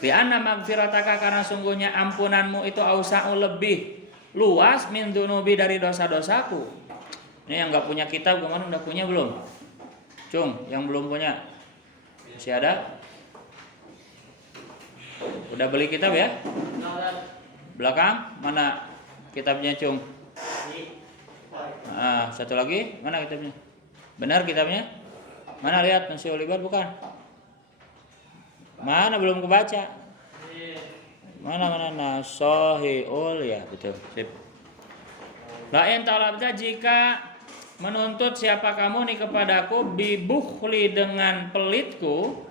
Li'anna magfirataka karena sungguhnya ampunanmu itu ausa'u lebih luas min dunubi dari dosa-dosaku. Ini yang gak punya kitab kemana udah punya belum? Cung, yang belum punya masih ada? Udah beli kitab ya? Belakang mana kitabnya Cung? Satu lagi, mana kitabnya? Benar kitabnya? Mana lihat Nasihatul Ibad bukan? Mana belum kebaca? Mana Nasihatul ya betul. Sip. Lain talabta jika menuntut siapa kamu nih kepadaku bibukhli dengan pelitku.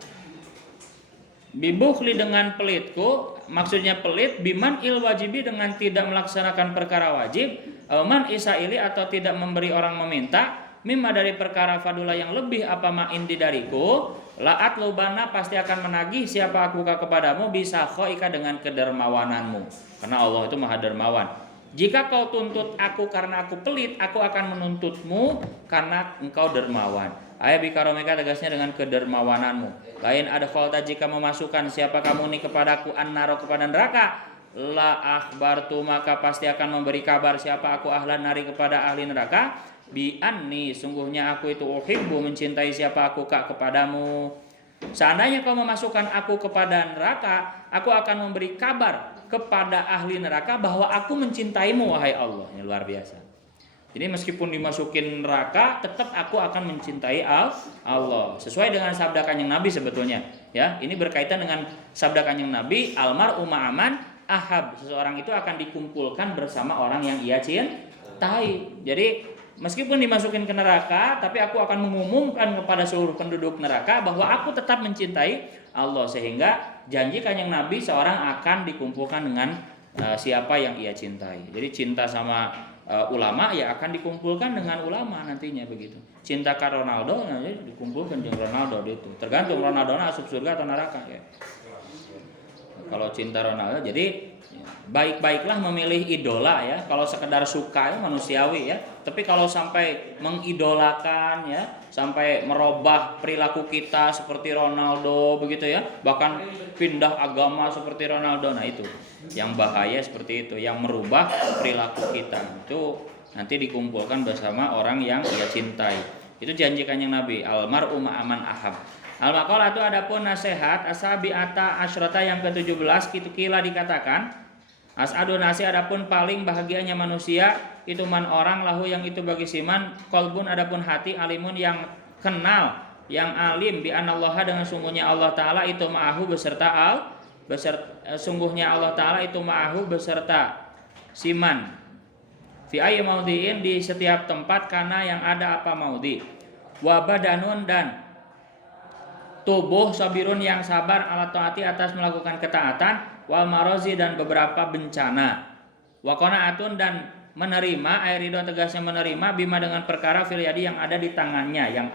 Bibukhli dengan pelitku, maksudnya pelit biman il wajibi dengan tidak melaksanakan perkara wajib, man isaili atau tidak memberi orang meminta, mimma dari perkara fadula yang lebih apa ma indi dariku, laat lubana pasti akan menagih siapa aku kepadamu bisa khoika dengan kedermawananmu, karena Allah itu maha dermawan. Jika kau tuntut aku karena aku pelit, aku akan menuntutmu karena engkau dermawan. Ayat bikaromeka tegasnya dengan kedermawananmu. Lain ada kholta jika memasukkan siapa kamu nih kepadaku annaro kepada neraka, la akhbartu maka pasti akan memberi kabar siapa aku ahlan nari kepada ahli neraka. Bi anni sungguhnya aku itu uhibbu mencintai siapa aku kak kepadamu. Seandainya kau memasukkan aku kepada neraka, aku akan memberi kabar kepada ahli neraka bahwa aku mencintaimu wahai Allah. Ini luar biasa. Jadi meskipun dimasukin neraka, tetap aku akan mencintai Allah. Sesuai dengan sabda Kanjeng Nabi sebetulnya. Ya, ini berkaitan dengan sabda Kanjeng Nabi, almar'u ma'aman ahab. Seseorang itu akan dikumpulkan bersama orang yang ia cintai. Jadi meskipun dimasukin ke neraka, tapi aku akan mengumumkan kepada seluruh penduduk neraka bahwa aku tetap mencintai Allah, sehingga janji Kanjeng Nabi seorang akan dikumpulkan dengan siapa yang ia cintai. Jadi cinta sama ulama ya akan dikumpulkan dengan ulama nantinya begitu. Cinta ke Ronaldo nanti dikumpulkan dengan Ronaldo itu. Tergantung Ronaldo asup surga atau neraka ya. Kalau cinta Ronaldo, jadi baik-baiklah memilih idola ya. Kalau sekedar suka ya manusiawi ya. Tapi kalau sampai mengidolakan ya, sampai merubah perilaku kita seperti Ronaldo begitu ya, bahkan pindah agama seperti Ronaldo, nah itu yang bahaya seperti itu, yang merubah perilaku kita. Itu nanti dikumpulkan bersama orang yang dia cintai. Itu janji Kanjeng Nabi, almar'u ma'aman ahab. Al-maqalah itu adapun nasihat asabiata asyrata yang ke-17 kitu kila dikatakan as'adu nasi adapun paling bahagianya manusia itu man orang lahu yang itu bagi siman qalbun adapun hati alimun yang kenal yang alim bi anallaha dengan sungguhnya Allah taala itu ma'ahu beserta sungguhnya Allah taala itu ma'ahu beserta siman fi ayyi maudhi'in di setiap tempat karena yang ada apa maudhi wa badanun dan tubuh sabirun yang sabar ala taati atas melakukan ketaatan wal marozi dan beberapa bencana wa qanaatun dan menerima airidon tegasnya menerima bima dengan perkara fil yadi yang ada di tangannya yang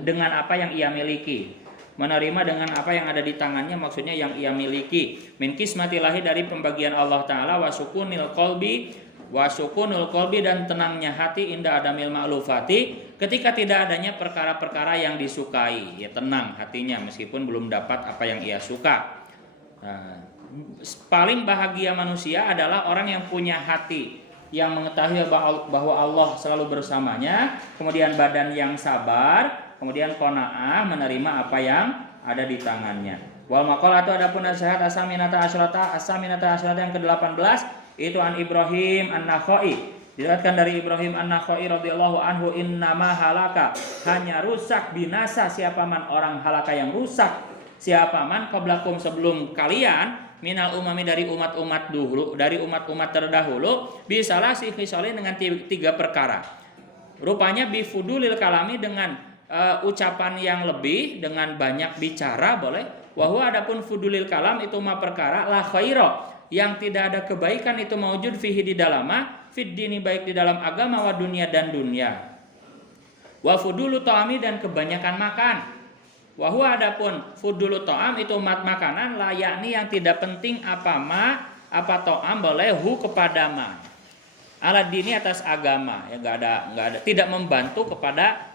dengan apa yang ia miliki menerima dengan apa yang ada di tangannya maksudnya yang ia miliki min kismatillahi dari pembagian Allah taala wa sukunul qalbi dan tenangnya hati inda adamil ma'lufati ketika tidak adanya perkara-perkara yang disukai ya tenang hatinya meskipun belum dapat apa yang ia suka. Nah, paling bahagia manusia adalah orang yang punya hati yang mengetahui bahwa Allah selalu bersamanya, kemudian badan yang sabar, kemudian qanaah menerima apa yang ada di tangannya. Wal maqalah itu adapun nasihat asaminata asyrata yang ke-18 itu an Ibrahim an-Nakhai diriwayatkan dari Ibrahim an-Nakhai radhiyallahu anhu innama halaka hanya rusak binasa siapa man orang halaka yang rusak siapa man qablakum sebelum kalian minal umami dari umat-umat dulu dari umat-umat terdahulu bisalah si khisalin dengan 3 perkara rupanya bifudulil kalami dengan ucapan yang lebih dengan banyak bicara boleh wahwa adapun fudulil kalam itu ma perkara la khaira yang tidak ada kebaikan itu maujud fihi di dalamnya fid dini baik di dalam agama wa dunia dan dunia wa fudulu ta'ami dan kebanyakan makan wa huwa adapun fudulu ta'am itu makanan la yakni yang tidak penting apa ta'am boleh hu kepada ma ala dini atas agama ya enggak ada tidak membantu kepada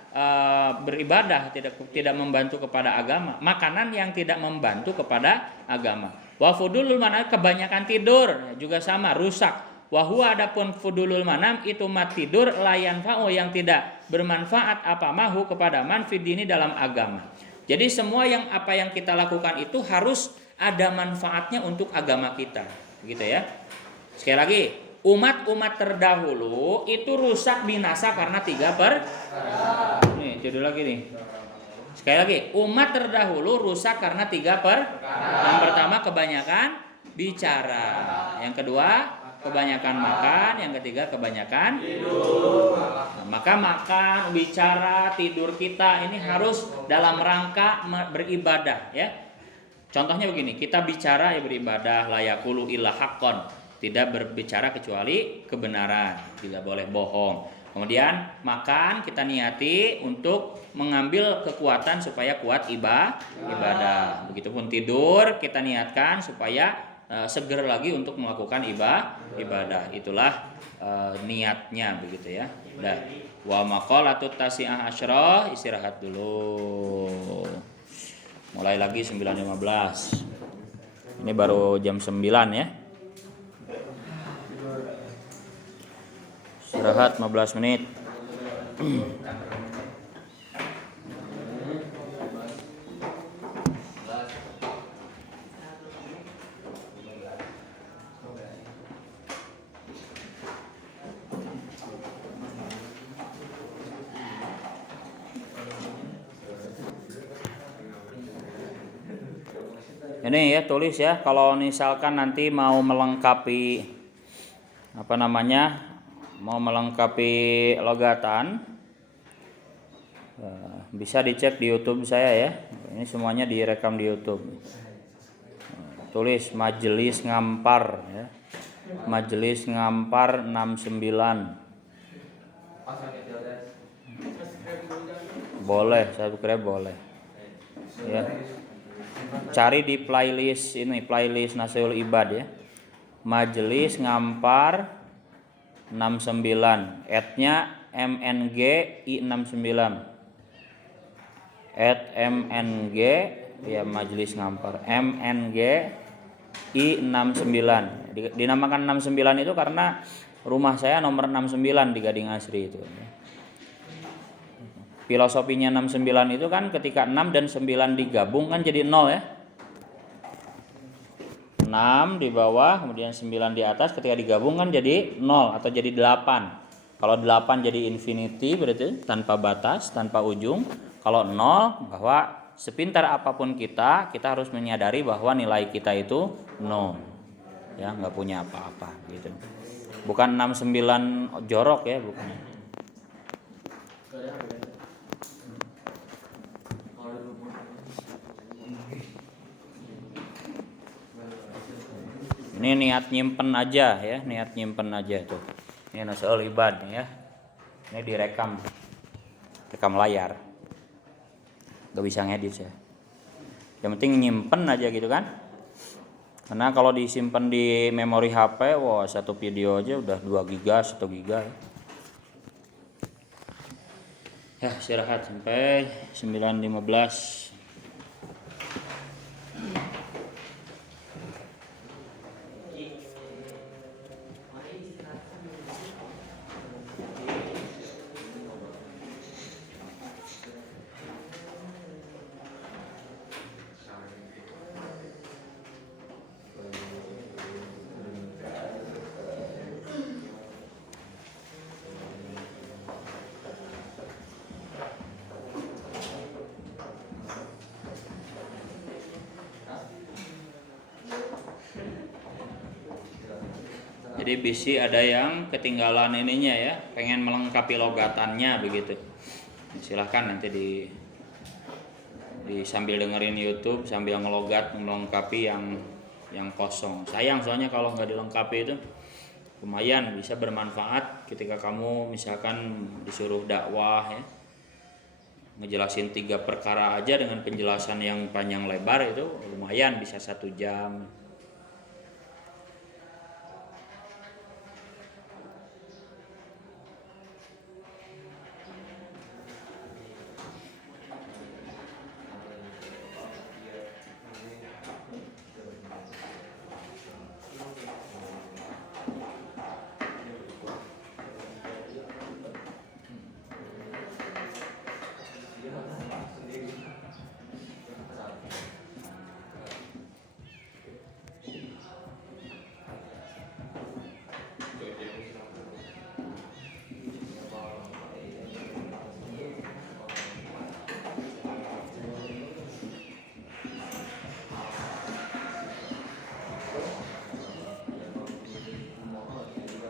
beribadah tidak membantu kepada agama makanan yang tidak membantu kepada agama wa fudulul manam kebanyakan tidur juga sama rusak wa huwa adapun fudulul manam itu mat tidur layan fa'u yang tidak bermanfaat apa mahu kepada man fid dini dalam agama jadi semua apa yang kita lakukan itu harus ada manfaatnya untuk agama kita gitu ya sekali lagi umat-umat terdahulu itu rusak binasa karena 3 perkara. Nih, judul lagi nih. Sekali lagi, umat terdahulu rusak karena 3 perkara. Yang pertama kebanyakan bicara. Yang kedua kebanyakan makan. Yang ketiga kebanyakan tidur. Nah, maka makan, bicara, tidur kita ini harus dalam rangka beribadah ya. Contohnya begini, kita bicara ya beribadah la yaqulu illa haqqan. Tidak berbicara kecuali kebenaran, tidak boleh bohong. Kemudian makan kita niati untuk mengambil kekuatan supaya kuat ibadah. Begitupun tidur kita niatkan supaya seger lagi untuk melakukan ibadah. Itulah niatnya begitu ya. Dah. Wa maqalatut tasi'ah asyra istirahat dulu. Mulai lagi 9.15. Ini baru jam 9 ya. Istirahat 15 menit. Ini ya tulis ya kalau misalkan nanti mau melengkapi mau melengkapi logatan, bisa dicek di YouTube saya ya. Ini semuanya direkam di YouTube. Tulis Majelis Ngampar ya. Majelis Ngampar 69. Boleh, subscribe boleh. Ya. Cari di playlist ini, playlist Nasiul Ibad ya. Majelis Ngampar 69. @nya MNGI69. @MNG ya, Majelis Ngampar MNGI69. Dinamakan 69 itu karena rumah saya nomor 69 di Gading Asri itu. Filosofinya 69 itu kan ketika 6 dan 9 digabung kan jadi 0 ya. 6 di bawah kemudian 9 di atas, ketika digabung kan jadi 0 atau jadi 8. Kalau 8 jadi infinity berarti tanpa batas, tanpa ujung. Kalau 0 bahwa sepintar apapun kita harus menyadari bahwa nilai kita itu 0. Ya, enggak punya apa-apa gitu. Bukan 69 jorok ya, bukan. Ini niat nyimpen aja ya, niat nyimpen aja tuh. Ini Nasiul Ibad ya. Ini direkam, rekam layar. Gak bisa ngedit ya. Yang penting nyimpen aja gitu kan. Karena kalau disimpan di memori HP, wah satu video aja udah 2 giga, 1 giga. Ya, istirahat sampai 9.15. Jadi bisi ada yang ketinggalan ininya ya, pengen melengkapi logatannya begitu. Silahkan nanti di sambil dengerin YouTube sambil ngelogat melengkapi yang kosong. Sayang soalnya kalau nggak dilengkapi itu lumayan bisa bermanfaat ketika kamu misalkan disuruh dakwah ya, ngejelasin 3 perkara aja dengan penjelasan yang panjang lebar itu lumayan bisa 1 jam.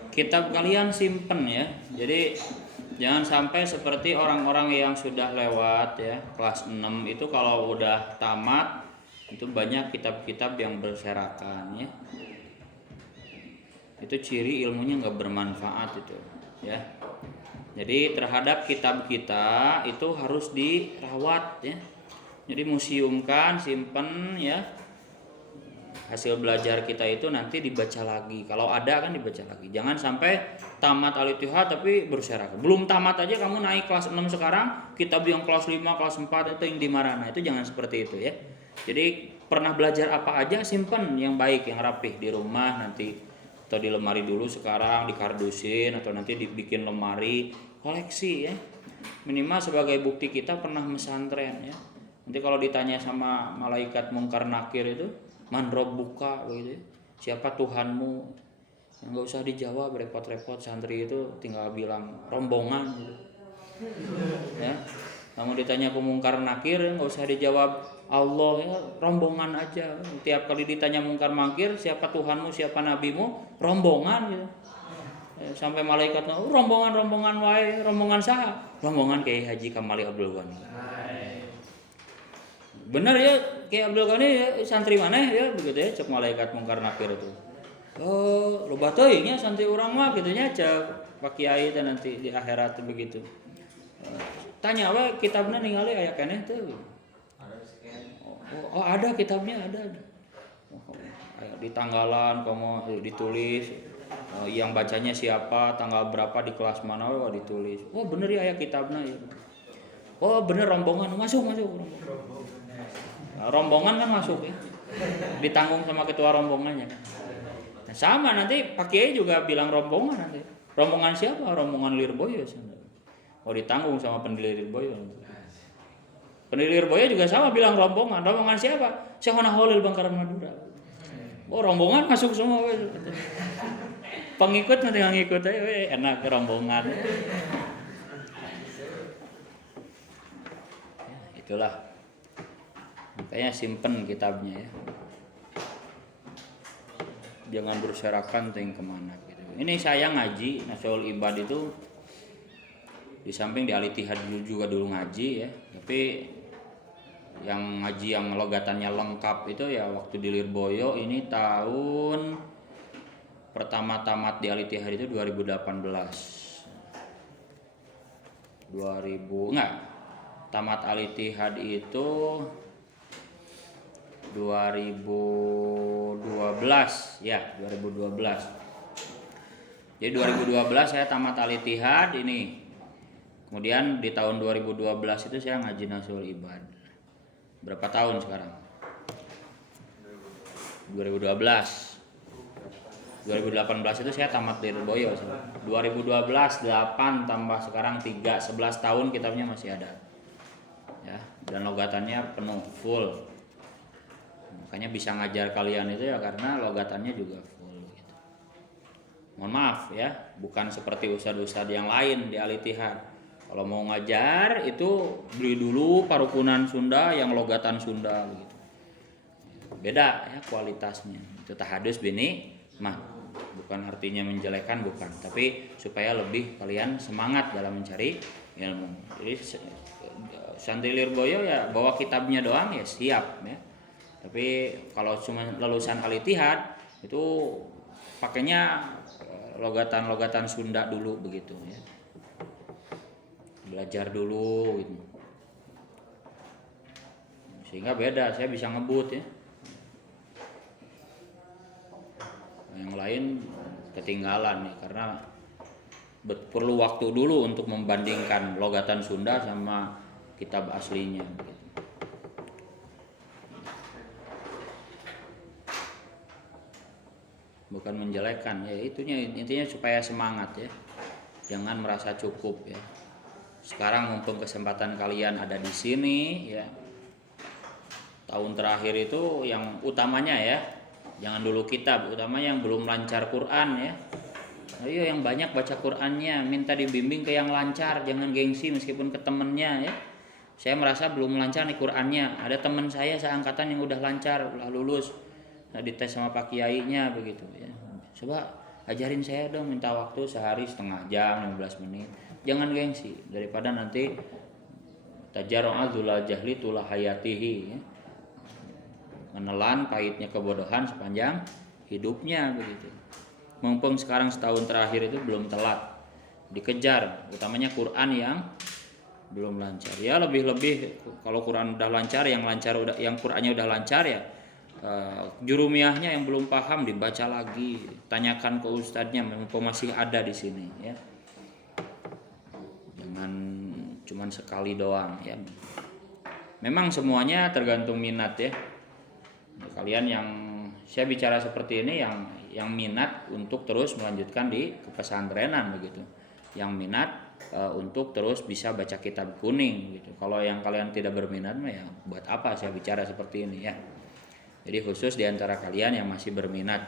Kitab kalian simpen ya. Jadi jangan sampai seperti orang-orang yang sudah lewat ya, kelas 6 itu kalau udah tamat itu banyak kitab-kitab yang berserakan ya. Itu ciri ilmunya nggak bermanfaat itu ya. Jadi terhadap kitab kita itu harus dirawat ya. Jadi museumkan, simpen ya. Hasil belajar kita itu nanti dibaca lagi. Kalau ada kan dibaca lagi. Jangan sampai tamat Al-Ittihad tapi berserakan. Belum tamat aja kamu naik kelas 6 sekarang, kitab yang kelas 5, kelas 4 itu yang dimana. Nah, itu jangan seperti itu ya. Jadi pernah belajar apa aja simpen yang baik, yang rapih di rumah nanti, atau di lemari dulu sekarang dikardusin atau nanti dibikin lemari koleksi ya. Minimal sebagai bukti kita pernah mesantren ya. Nanti kalau ditanya sama malaikat mungkar nakir itu, man rabbuka gitu, siapa Tuhanmu, yang nggak usah dijawab repot-repot. Santri itu tinggal bilang rombongan gitu ya. Kamu ditanya ke mungkar nakir nggak usah dijawab Allah ya, rombongan aja. Tiap kali ditanya mungkar nakir siapa Tuhanmu, siapa nabimu, rombongan gitu Sampai malaikat rombongan wae, rombongan saha? Rombongan Kiai Haji Kamali Abdul Ghani. Bener ya, Kiai Abdul Ghani ya, santri maneh ya begitu ya, cek malaikat mungkar nakir itu. Oh, loba teuing nya santri urang mah kitu nya cek Pak Kiai teh nanti di akhirat begitu. Tanya we kitabna ningali aya keneh teu? Oh, ada kitabnya ada. Di tanggalan komo ditulis yang bacanya siapa, tanggal berapa di kelas mana, ditulis. Oh bener ya aya kitabna ya. Oh bener rombongan masuk. Rombongan kan masuk ya. Ditanggung sama ketua rombongannya. Nah, sama nanti Pak Kiai juga bilang rombongan nanti. Rombongan siapa? Rombongan Lirboyo. Oh ditanggung sama pendiri Lirboyo. Pendiri Lirboyo juga sama bilang rombongan. Rombongan siapa? Syekhona Holil Bangkaran Madura. Oh rombongan masuk semua. Pengikut nanti ngikut aja, enak rombongan. Ya, itulah. Makanya simpen kitabnya ya. Jangan berserakan ting kemana gitu. Ini saya ngaji Nasyul Ibad itu di samping di Al-Ittihad juga dulu ngaji ya. Tapi yang ngaji yang logatannya lengkap itu ya waktu di Lirboyo ini tahun pertama tamat di Al-Ittihad itu 2018. Tamat Al-Ittihad itu 2012 ya, 2012. Jadi 2012 saya tamat Al-Ittihad ini. Kemudian di tahun 2012 itu saya ngaji Nasyul Ibad. Berapa tahun sekarang? 2018 itu saya tamat di Lirboyo. 2012 8 tambah sekarang 3, 11 tahun kitabnya masih ada. Ya, dan logatannya penuh full. Makanya bisa ngajar kalian itu ya karena logatannya juga full gitu. Mohon maaf ya, bukan seperti ustadz-ustadz yang lain di Al-Ittihad. Kalau mau ngajar itu beli dulu parukunan Sunda yang logatan Sunda begitu. Beda ya kualitasnya. Itu tahadus bini mah bukan artinya menjelekan, bukan, tapi supaya lebih kalian semangat dalam mencari ilmu. Jadi santri Lirboyo ya bawa kitabnya doang ya siap ya. Tapi kalau cuma lulusan Al-Ittihad itu pakainya logatan-logatan Sunda dulu begitu ya. Belajar dulu gitu. Sehingga beda, saya bisa ngebut ya. Yang lain ketinggalan ya karena perlu waktu dulu untuk membandingkan logatan Sunda sama kitab aslinya gitu. Bukan menjelekkan ya, intinya supaya semangat ya. Jangan merasa cukup ya. Sekarang mumpung kesempatan kalian ada di sini ya. Tahun terakhir itu yang utamanya ya. Jangan dulu kitab, utamanya yang belum lancar Quran ya. Ayo yang banyak baca Qurannya, minta dibimbing ke yang lancar, jangan gengsi meskipun ke temennya ya. Saya merasa belum lancar nih Qurannya. Ada teman saya seangkatan yang udah lancar, udah lulus. Nah, dites sama Pak Kiainya begitu ya. Coba ajarin saya dong, minta waktu sehari setengah jam, 15 menit. Jangan gengsi, daripada nanti tajarru'a dzulal jahli tulah hayatihi ya. Menelan pahitnya kebodohan sepanjang hidupnya begitu. Mumpung sekarang setahun terakhir itu belum telat, dikejar, utamanya Quran yang belum lancar. Ya lebih-lebih kalau Quran udah lancar, yang Qurannya udah lancar ya, jurumiyahnya yang belum paham dibaca lagi, tanyakan ke ustadznya, mumpung masih ada di sini ya. Jangan cuman sekali doang ya. Memang semuanya tergantung minat ya. Kalian yang saya bicara seperti ini yang minat untuk terus melanjutkan di pesantrenan begitu. Yang minat untuk terus bisa baca kitab kuning gitu. Kalau yang kalian tidak berminat mah ya buat apa saya bicara seperti ini ya. Jadi khusus di antara kalian yang masih berminat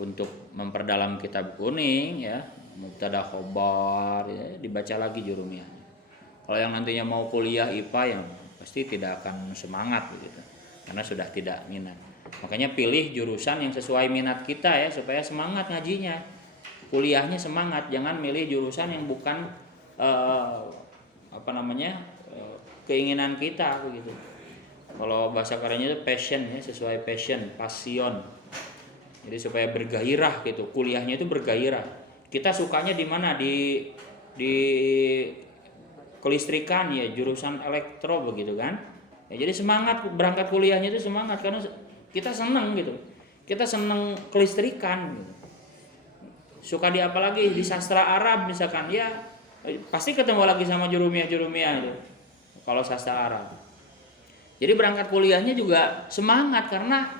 untuk memperdalam kitab kuning ya, Mubtada Khobar ya, dibaca lagi jurumiyah. Kalau yang nantinya mau kuliah IPA yang pasti tidak akan semangat begitu. Karena sudah tidak minat. Makanya pilih jurusan yang sesuai minat kita ya supaya semangat ngajinya. kuliahnya semangat, jangan milih jurusan yang bukan keinginan kita begitu. Kalau bahasa kerennya itu passion ya, sesuai passion. Jadi supaya bergairah gitu, kuliahnya itu bergairah. Kita sukanya di mana? Di kelistrikan ya, jurusan elektro begitu kan. Ya, jadi semangat berangkat kuliahnya itu semangat karena kita senang gitu. Kita senang kelistrikan gitu. Suka di apa lagi? Di sastra Arab misalkan ya, pasti ketemu lagi sama jurumiyah itu. Kalau sastra Arab. Jadi berangkat kuliahnya juga semangat karena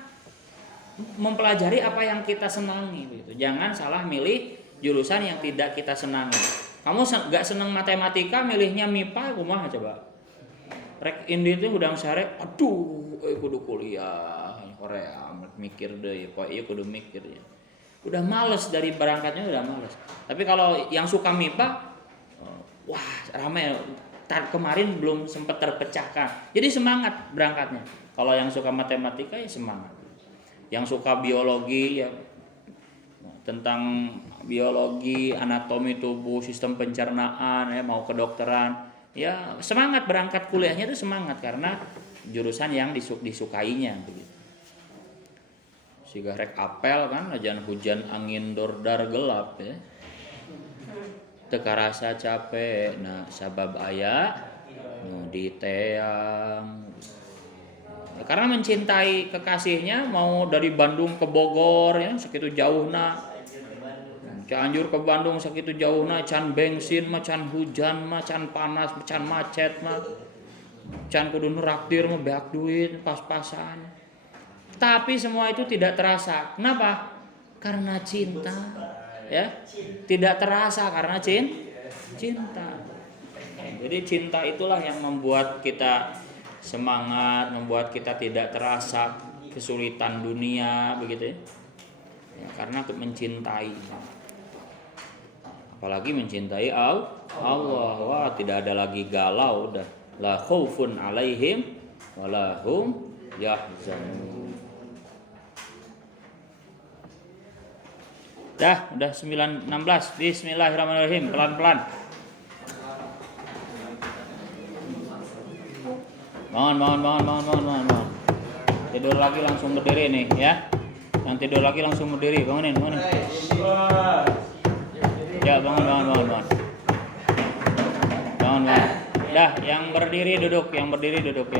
mempelajari apa yang kita senangi gitu. Jangan salah milih jurusan yang tidak kita senangi. Kamu gak senang matematika, milihnya MIPA, kumaha coba? Rek indi itu udah sare, aduh, kudu kuliah Korea, mikir deh, kok iya kudu mikir ya. Udah males dari berangkatnya udah males. Tapi kalau yang suka MIPA, wah ramai. Kemarin belum sempat terpecahkan. Jadi semangat berangkatnya. Kalau yang suka matematika ya semangat. Yang suka biologi ya tentang biologi, anatomi tubuh, sistem pencernaan ya mau kedokteran, ya semangat berangkat kuliahnya itu semangat karena jurusan yang disukainya begitu. Siga rek apel kan ajan hujan angin dordar gelap ya. Teka rasa capek, nah sabab aya nu diteang. Ya, karena mencintai kekasihnya mau dari Bandung ke Bogor ya sakitu jauhna. Cianjur ke Bandung sakitu jauhna can bensin mah can hujan mah can panas can macet mah can kudu neraktir mah beak duit pas-pasan. Tapi semua itu tidak terasa. Kenapa? Karena cinta. Ya, tidak terasa karena cinta. Jadi cinta itulah yang membuat kita semangat, membuat kita tidak terasa kesulitan dunia begitu ya. Ya karena mencintai. Apalagi mencintai Allah, wah tidak ada lagi galau udah. La khaufun alaihim wala hum yahzanun. Udah 9:16. Bismillahirrahmanirrahim. Pelan-pelan. Bangun. Tidur lagi langsung berdiri nih ya. Yang tidur lagi langsung berdiri. Bangunin. Ya, bangun. Bangun. Dah, yang berdiri duduk. Berdiri duduk.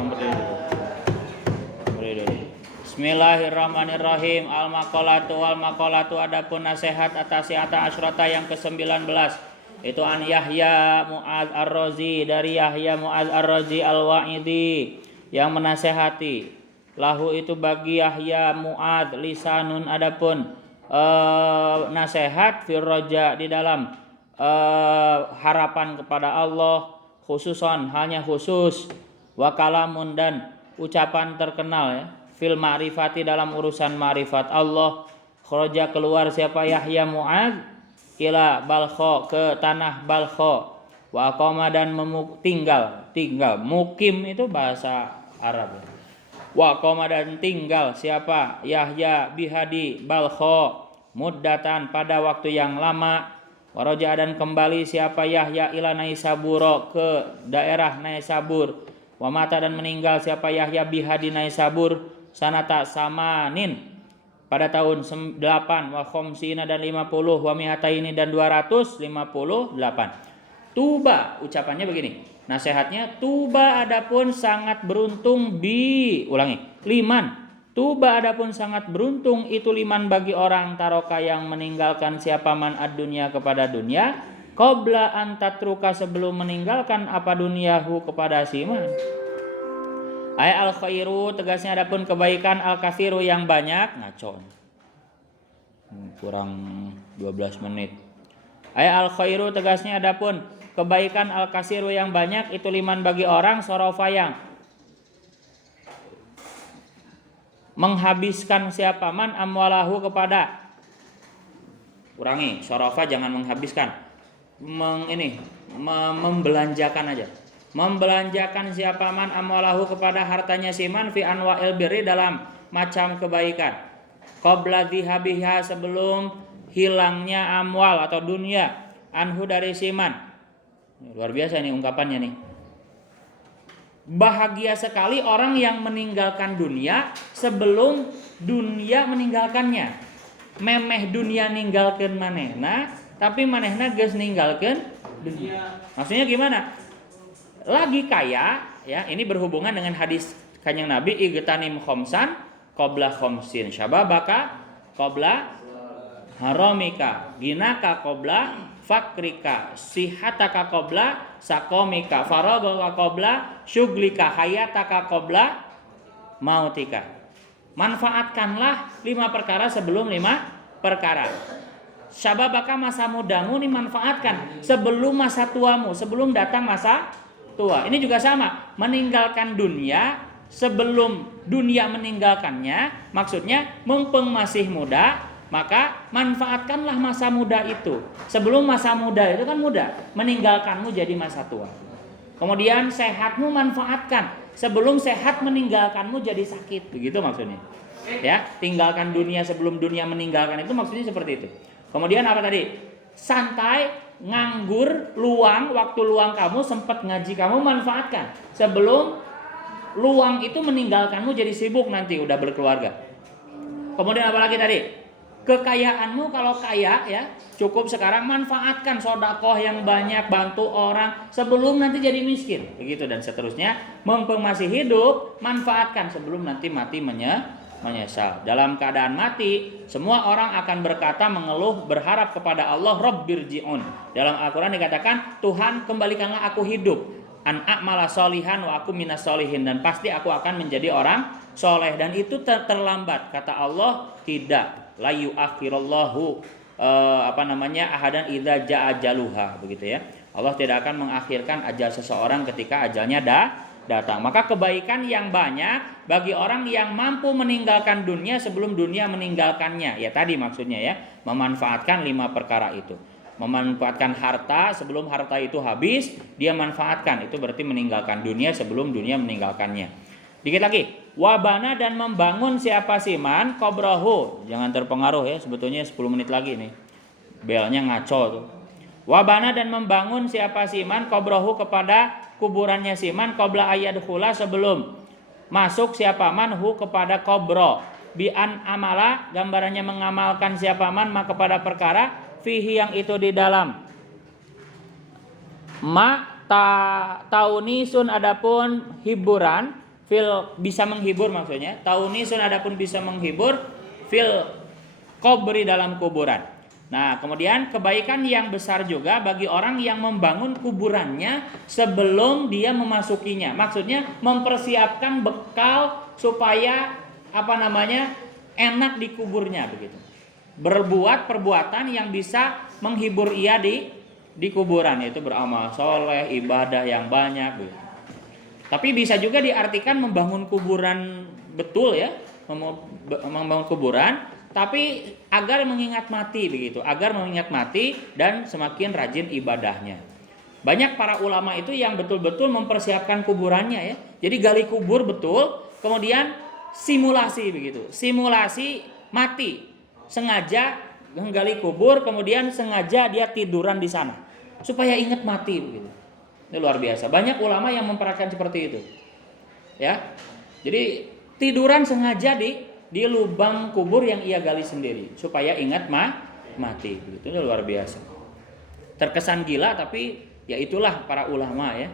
Bismillahirrahmanirrahim. Al-maqalatu adapun nasihat atas siata asyrata yang ke-19 itu an Yahya Mu'adz Ar-Razi, dari Yahya Mu'adz Ar-Razi Al-Wa'idi yang menasehati lahu itu bagi Yahya Mu'adz lisanun adapun nasihat fir raja di dalam harapan kepada Allah, khususon hanya khusus, wa kalamun dan ucapan terkenal ya, fil ma'rifati dalam urusan ma'rifat Allah. Kharaja keluar siapa Yahya Mu'adz ila Balkha ke tanah Balkha, wa aqama dan tinggal mukim itu bahasa Arab. Wa aqama dan tinggal siapa Yahya bihadi Balkha muddatan pada waktu yang lama. Waraja dan kembali siapa Yahya ila Naisabur ke daerah Naisabur. Wa mata dan meninggal siapa Yahya bihadi Naisabur sanata samanin pada tahun 8 wa khamsina dan 50 wa mihataini dan 258. Tuba ucapannya begini. Nasihatnya tuba adapun sangat beruntung liman. Tuba adapun sangat beruntung itu liman bagi orang taroka yang meninggalkan siapa man ad-dunya kepada dunia qabla an tatruka sebelum meninggalkan apa duniahu kepada siman. Ay al khairu tegasnya adapun kebaikan al katsiru yang banyak ngaco. Kurang 12 menit. Ay al khairu tegasnya adapun kebaikan al katsiru yang banyak itu liman bagi orang sorofa yang menghabiskan siapa man amwalahu kepada urangi sorofa jangan menghabiskan membelanjakan aja. Membelanjakan siapa man amwalahu kepada hartanya siman fi anwa'il birri dalam macam kebaikan. Qabla dhihabiha sebelum hilangnya amwal atau dunia, anhu dari siman. Luar biasa nih ungkapannya nih. Bahagia sekali orang yang meninggalkan dunia sebelum dunia meninggalkannya. Memeh dunia ninggalkeun manehna, tapi manehna geus ninggalkeun dunia. Maksudnya gimana? Lagi kaya, ya, ini berhubungan dengan hadis Kanjeng Nabi, igtanim khomsan qabla khomsin, syababaka qabla haramika, ginaka qabla fakrika, sihataka qabla sakomika, faragaka qabla syuglika, hayataka qabla mautika. Manfaatkanlah 5 perkara sebelum 5 perkara. Syababaka, masa mudamu nih manfaatkan sebelum masa tuamu, sebelum datang masa tua. Ini juga sama, meninggalkan dunia sebelum dunia meninggalkannya. Maksudnya mumpung masih muda, maka manfaatkanlah masa muda itu. Sebelum masa muda itu kan muda, meninggalkanmu jadi masa tua. Kemudian sehatmu manfaatkan sebelum sehat meninggalkanmu jadi sakit. Begitu maksudnya. Ya, tinggalkan dunia sebelum dunia meninggalkan itu maksudnya seperti itu. Kemudian apa tadi? Santai, nganggur, luang, waktu luang kamu, sempat ngaji kamu manfaatkan sebelum luang itu meninggalkanmu jadi sibuk nanti udah berkeluarga. Kemudian apa lagi tadi? Kekayaanmu kalau kaya, ya, cukup sekarang, manfaatkan sedekah yang banyak, bantu orang sebelum nanti jadi miskin. Begitu dan seterusnya. Mumpung masih hidup, manfaatkan sebelum nanti mati menyesal. Dalam keadaan mati, semua orang akan berkata, mengeluh, berharap kepada Allah, Rabbirji'un. Dalam Al-Quran dikatakan, Tuhan kembalikanlah aku hidup, an a'mala solihan wa aku minas solihin, dan pasti aku akan menjadi orang soleh. Dan itu terlambat, kata Allah, tidak. La yu'akhirallahu ahadan idza ja'a ajaluha, begitu ya. Allah tidak akan mengakhirkan ajal seseorang ketika ajalnya datang. Maka kebaikan yang banyak bagi orang yang mampu meninggalkan dunia sebelum dunia meninggalkannya. Ya tadi maksudnya ya, memanfaatkan 5 perkara itu. Memanfaatkan harta sebelum harta itu habis, dia manfaatkan. Itu berarti meninggalkan dunia sebelum dunia meninggalkannya. Dikit lagi, wabana dan membangun siapa siman kobrahu. Jangan terpengaruh ya, sebetulnya 10 menit lagi nih. Belnya ngaco tuh. Wabana dan membangun siapa siman kobrahu kepada kuburannya siman qabla ayyadkhula, sebelum masuk siapa man hu kepada kubro. Bi'an amala, gambarannya mengamalkan siapa man ma kepada perkara fihi yang itu di dalam. Taunisun adapun hiburan, fil bisa menghibur maksudnya. Taunisun adapun bisa menghibur, fil kubri dalam kuburan. Nah, kemudian kebaikan yang besar juga bagi orang yang membangun kuburannya sebelum dia memasukinya. Maksudnya mempersiapkan bekal supaya enak di kuburnya begitu. Berbuat perbuatan yang bisa menghibur ia di kuburan, yaitu beramal soleh, ibadah yang banyak begitu. Tapi bisa juga diartikan membangun kuburan betul ya, membangun kuburan, tapi agar mengingat mati begitu, agar mengingat mati dan semakin rajin ibadahnya. Banyak para ulama itu yang betul-betul mempersiapkan kuburannya ya. Jadi gali kubur betul, kemudian simulasi begitu, simulasi mati, sengaja menggali kubur, kemudian sengaja dia tiduran di sana supaya ingat mati begitu. Ini luar biasa. Banyak ulama yang memperhatikan seperti itu. Ya. Jadi tiduran sengaja di lubang kubur yang ia gali sendiri supaya ingat mati. Begitu. Ini luar biasa. Terkesan gila tapi ya itulah para ulama ya.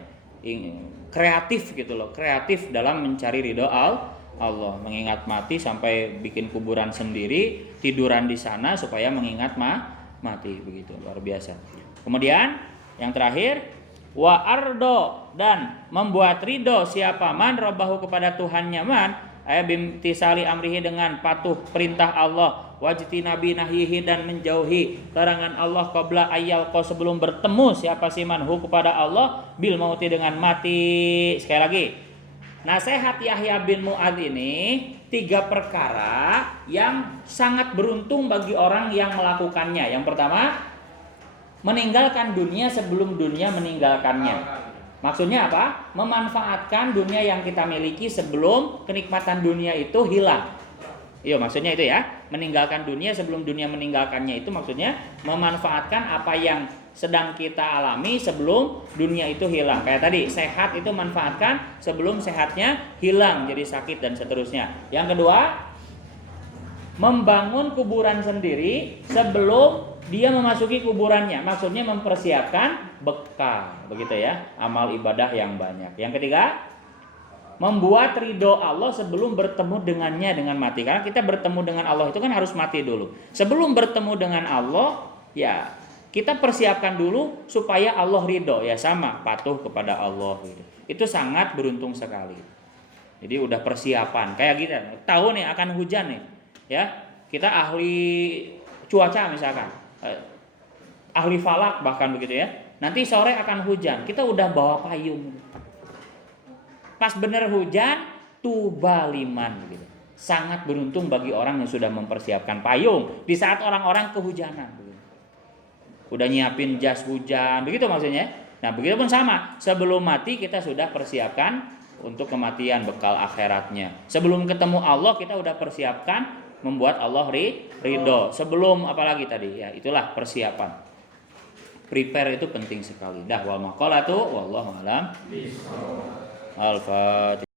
Kreatif gitu loh, kreatif dalam mencari ridho Allah, mengingat mati sampai bikin kuburan sendiri, tiduran di sana supaya mengingat mati begitu. Luar biasa. Kemudian yang terakhir, wa ardo, dan membuat ridho siapa man robbahu kepada Tuhannya man, bimtisali amrihi dengan patuh perintah Allah, wajti nabi nahyihi dan menjauhi larangan Allah, qabla ayyalqa sebelum bertemu siapa si manhu kepada Allah, bil mauti dengan mati. Sekali lagi, nasihat Yahya bin Mu'adz ini 3 perkara yang sangat beruntung bagi orang yang melakukannya. Yang pertama, meninggalkan dunia sebelum dunia meninggalkannya. Maksudnya apa? Memanfaatkan dunia yang kita miliki sebelum kenikmatan dunia itu hilang. Iya, maksudnya itu ya, meninggalkan dunia sebelum dunia meninggalkannya, itu maksudnya memanfaatkan apa yang sedang kita alami sebelum dunia itu hilang. Kayak tadi, sehat itu manfaatkan sebelum sehatnya hilang jadi sakit dan seterusnya. Yang kedua, membangun kuburan sendiri sebelum dia memasuki kuburannya. Maksudnya mempersiapkan bekal, begitu ya, amal ibadah yang banyak. Yang ketiga, membuat ridho Allah sebelum bertemu dengannya dengan mati. Karena kita bertemu dengan Allah itu kan harus mati dulu. Sebelum bertemu dengan Allah, ya kita persiapkan dulu supaya Allah ridho. Ya sama, patuh kepada Allah gitu. Itu sangat beruntung sekali. Jadi udah persiapan. Kayak gitu, tahu nih akan hujan nih. Ya, kita ahli cuaca misalkan, ahli falak bahkan begitu ya. Nanti sore akan hujan, kita udah bawa payung. Pas bener hujan, tubaliman gitu. Sangat beruntung bagi orang yang sudah mempersiapkan payung di saat orang-orang kehujanan. Udah nyiapin jas hujan, begitu maksudnya. Nah, begitu pun sama. Sebelum mati kita sudah persiapkan untuk kematian, bekal akhiratnya. Sebelum ketemu Allah kita udah persiapkan membuat Allah ridho. Sebelum apalagi tadi ya, itulah persiapan. Prepare itu penting sekali. Dah wal maqalatu wallahu alam. Al-Fatihah.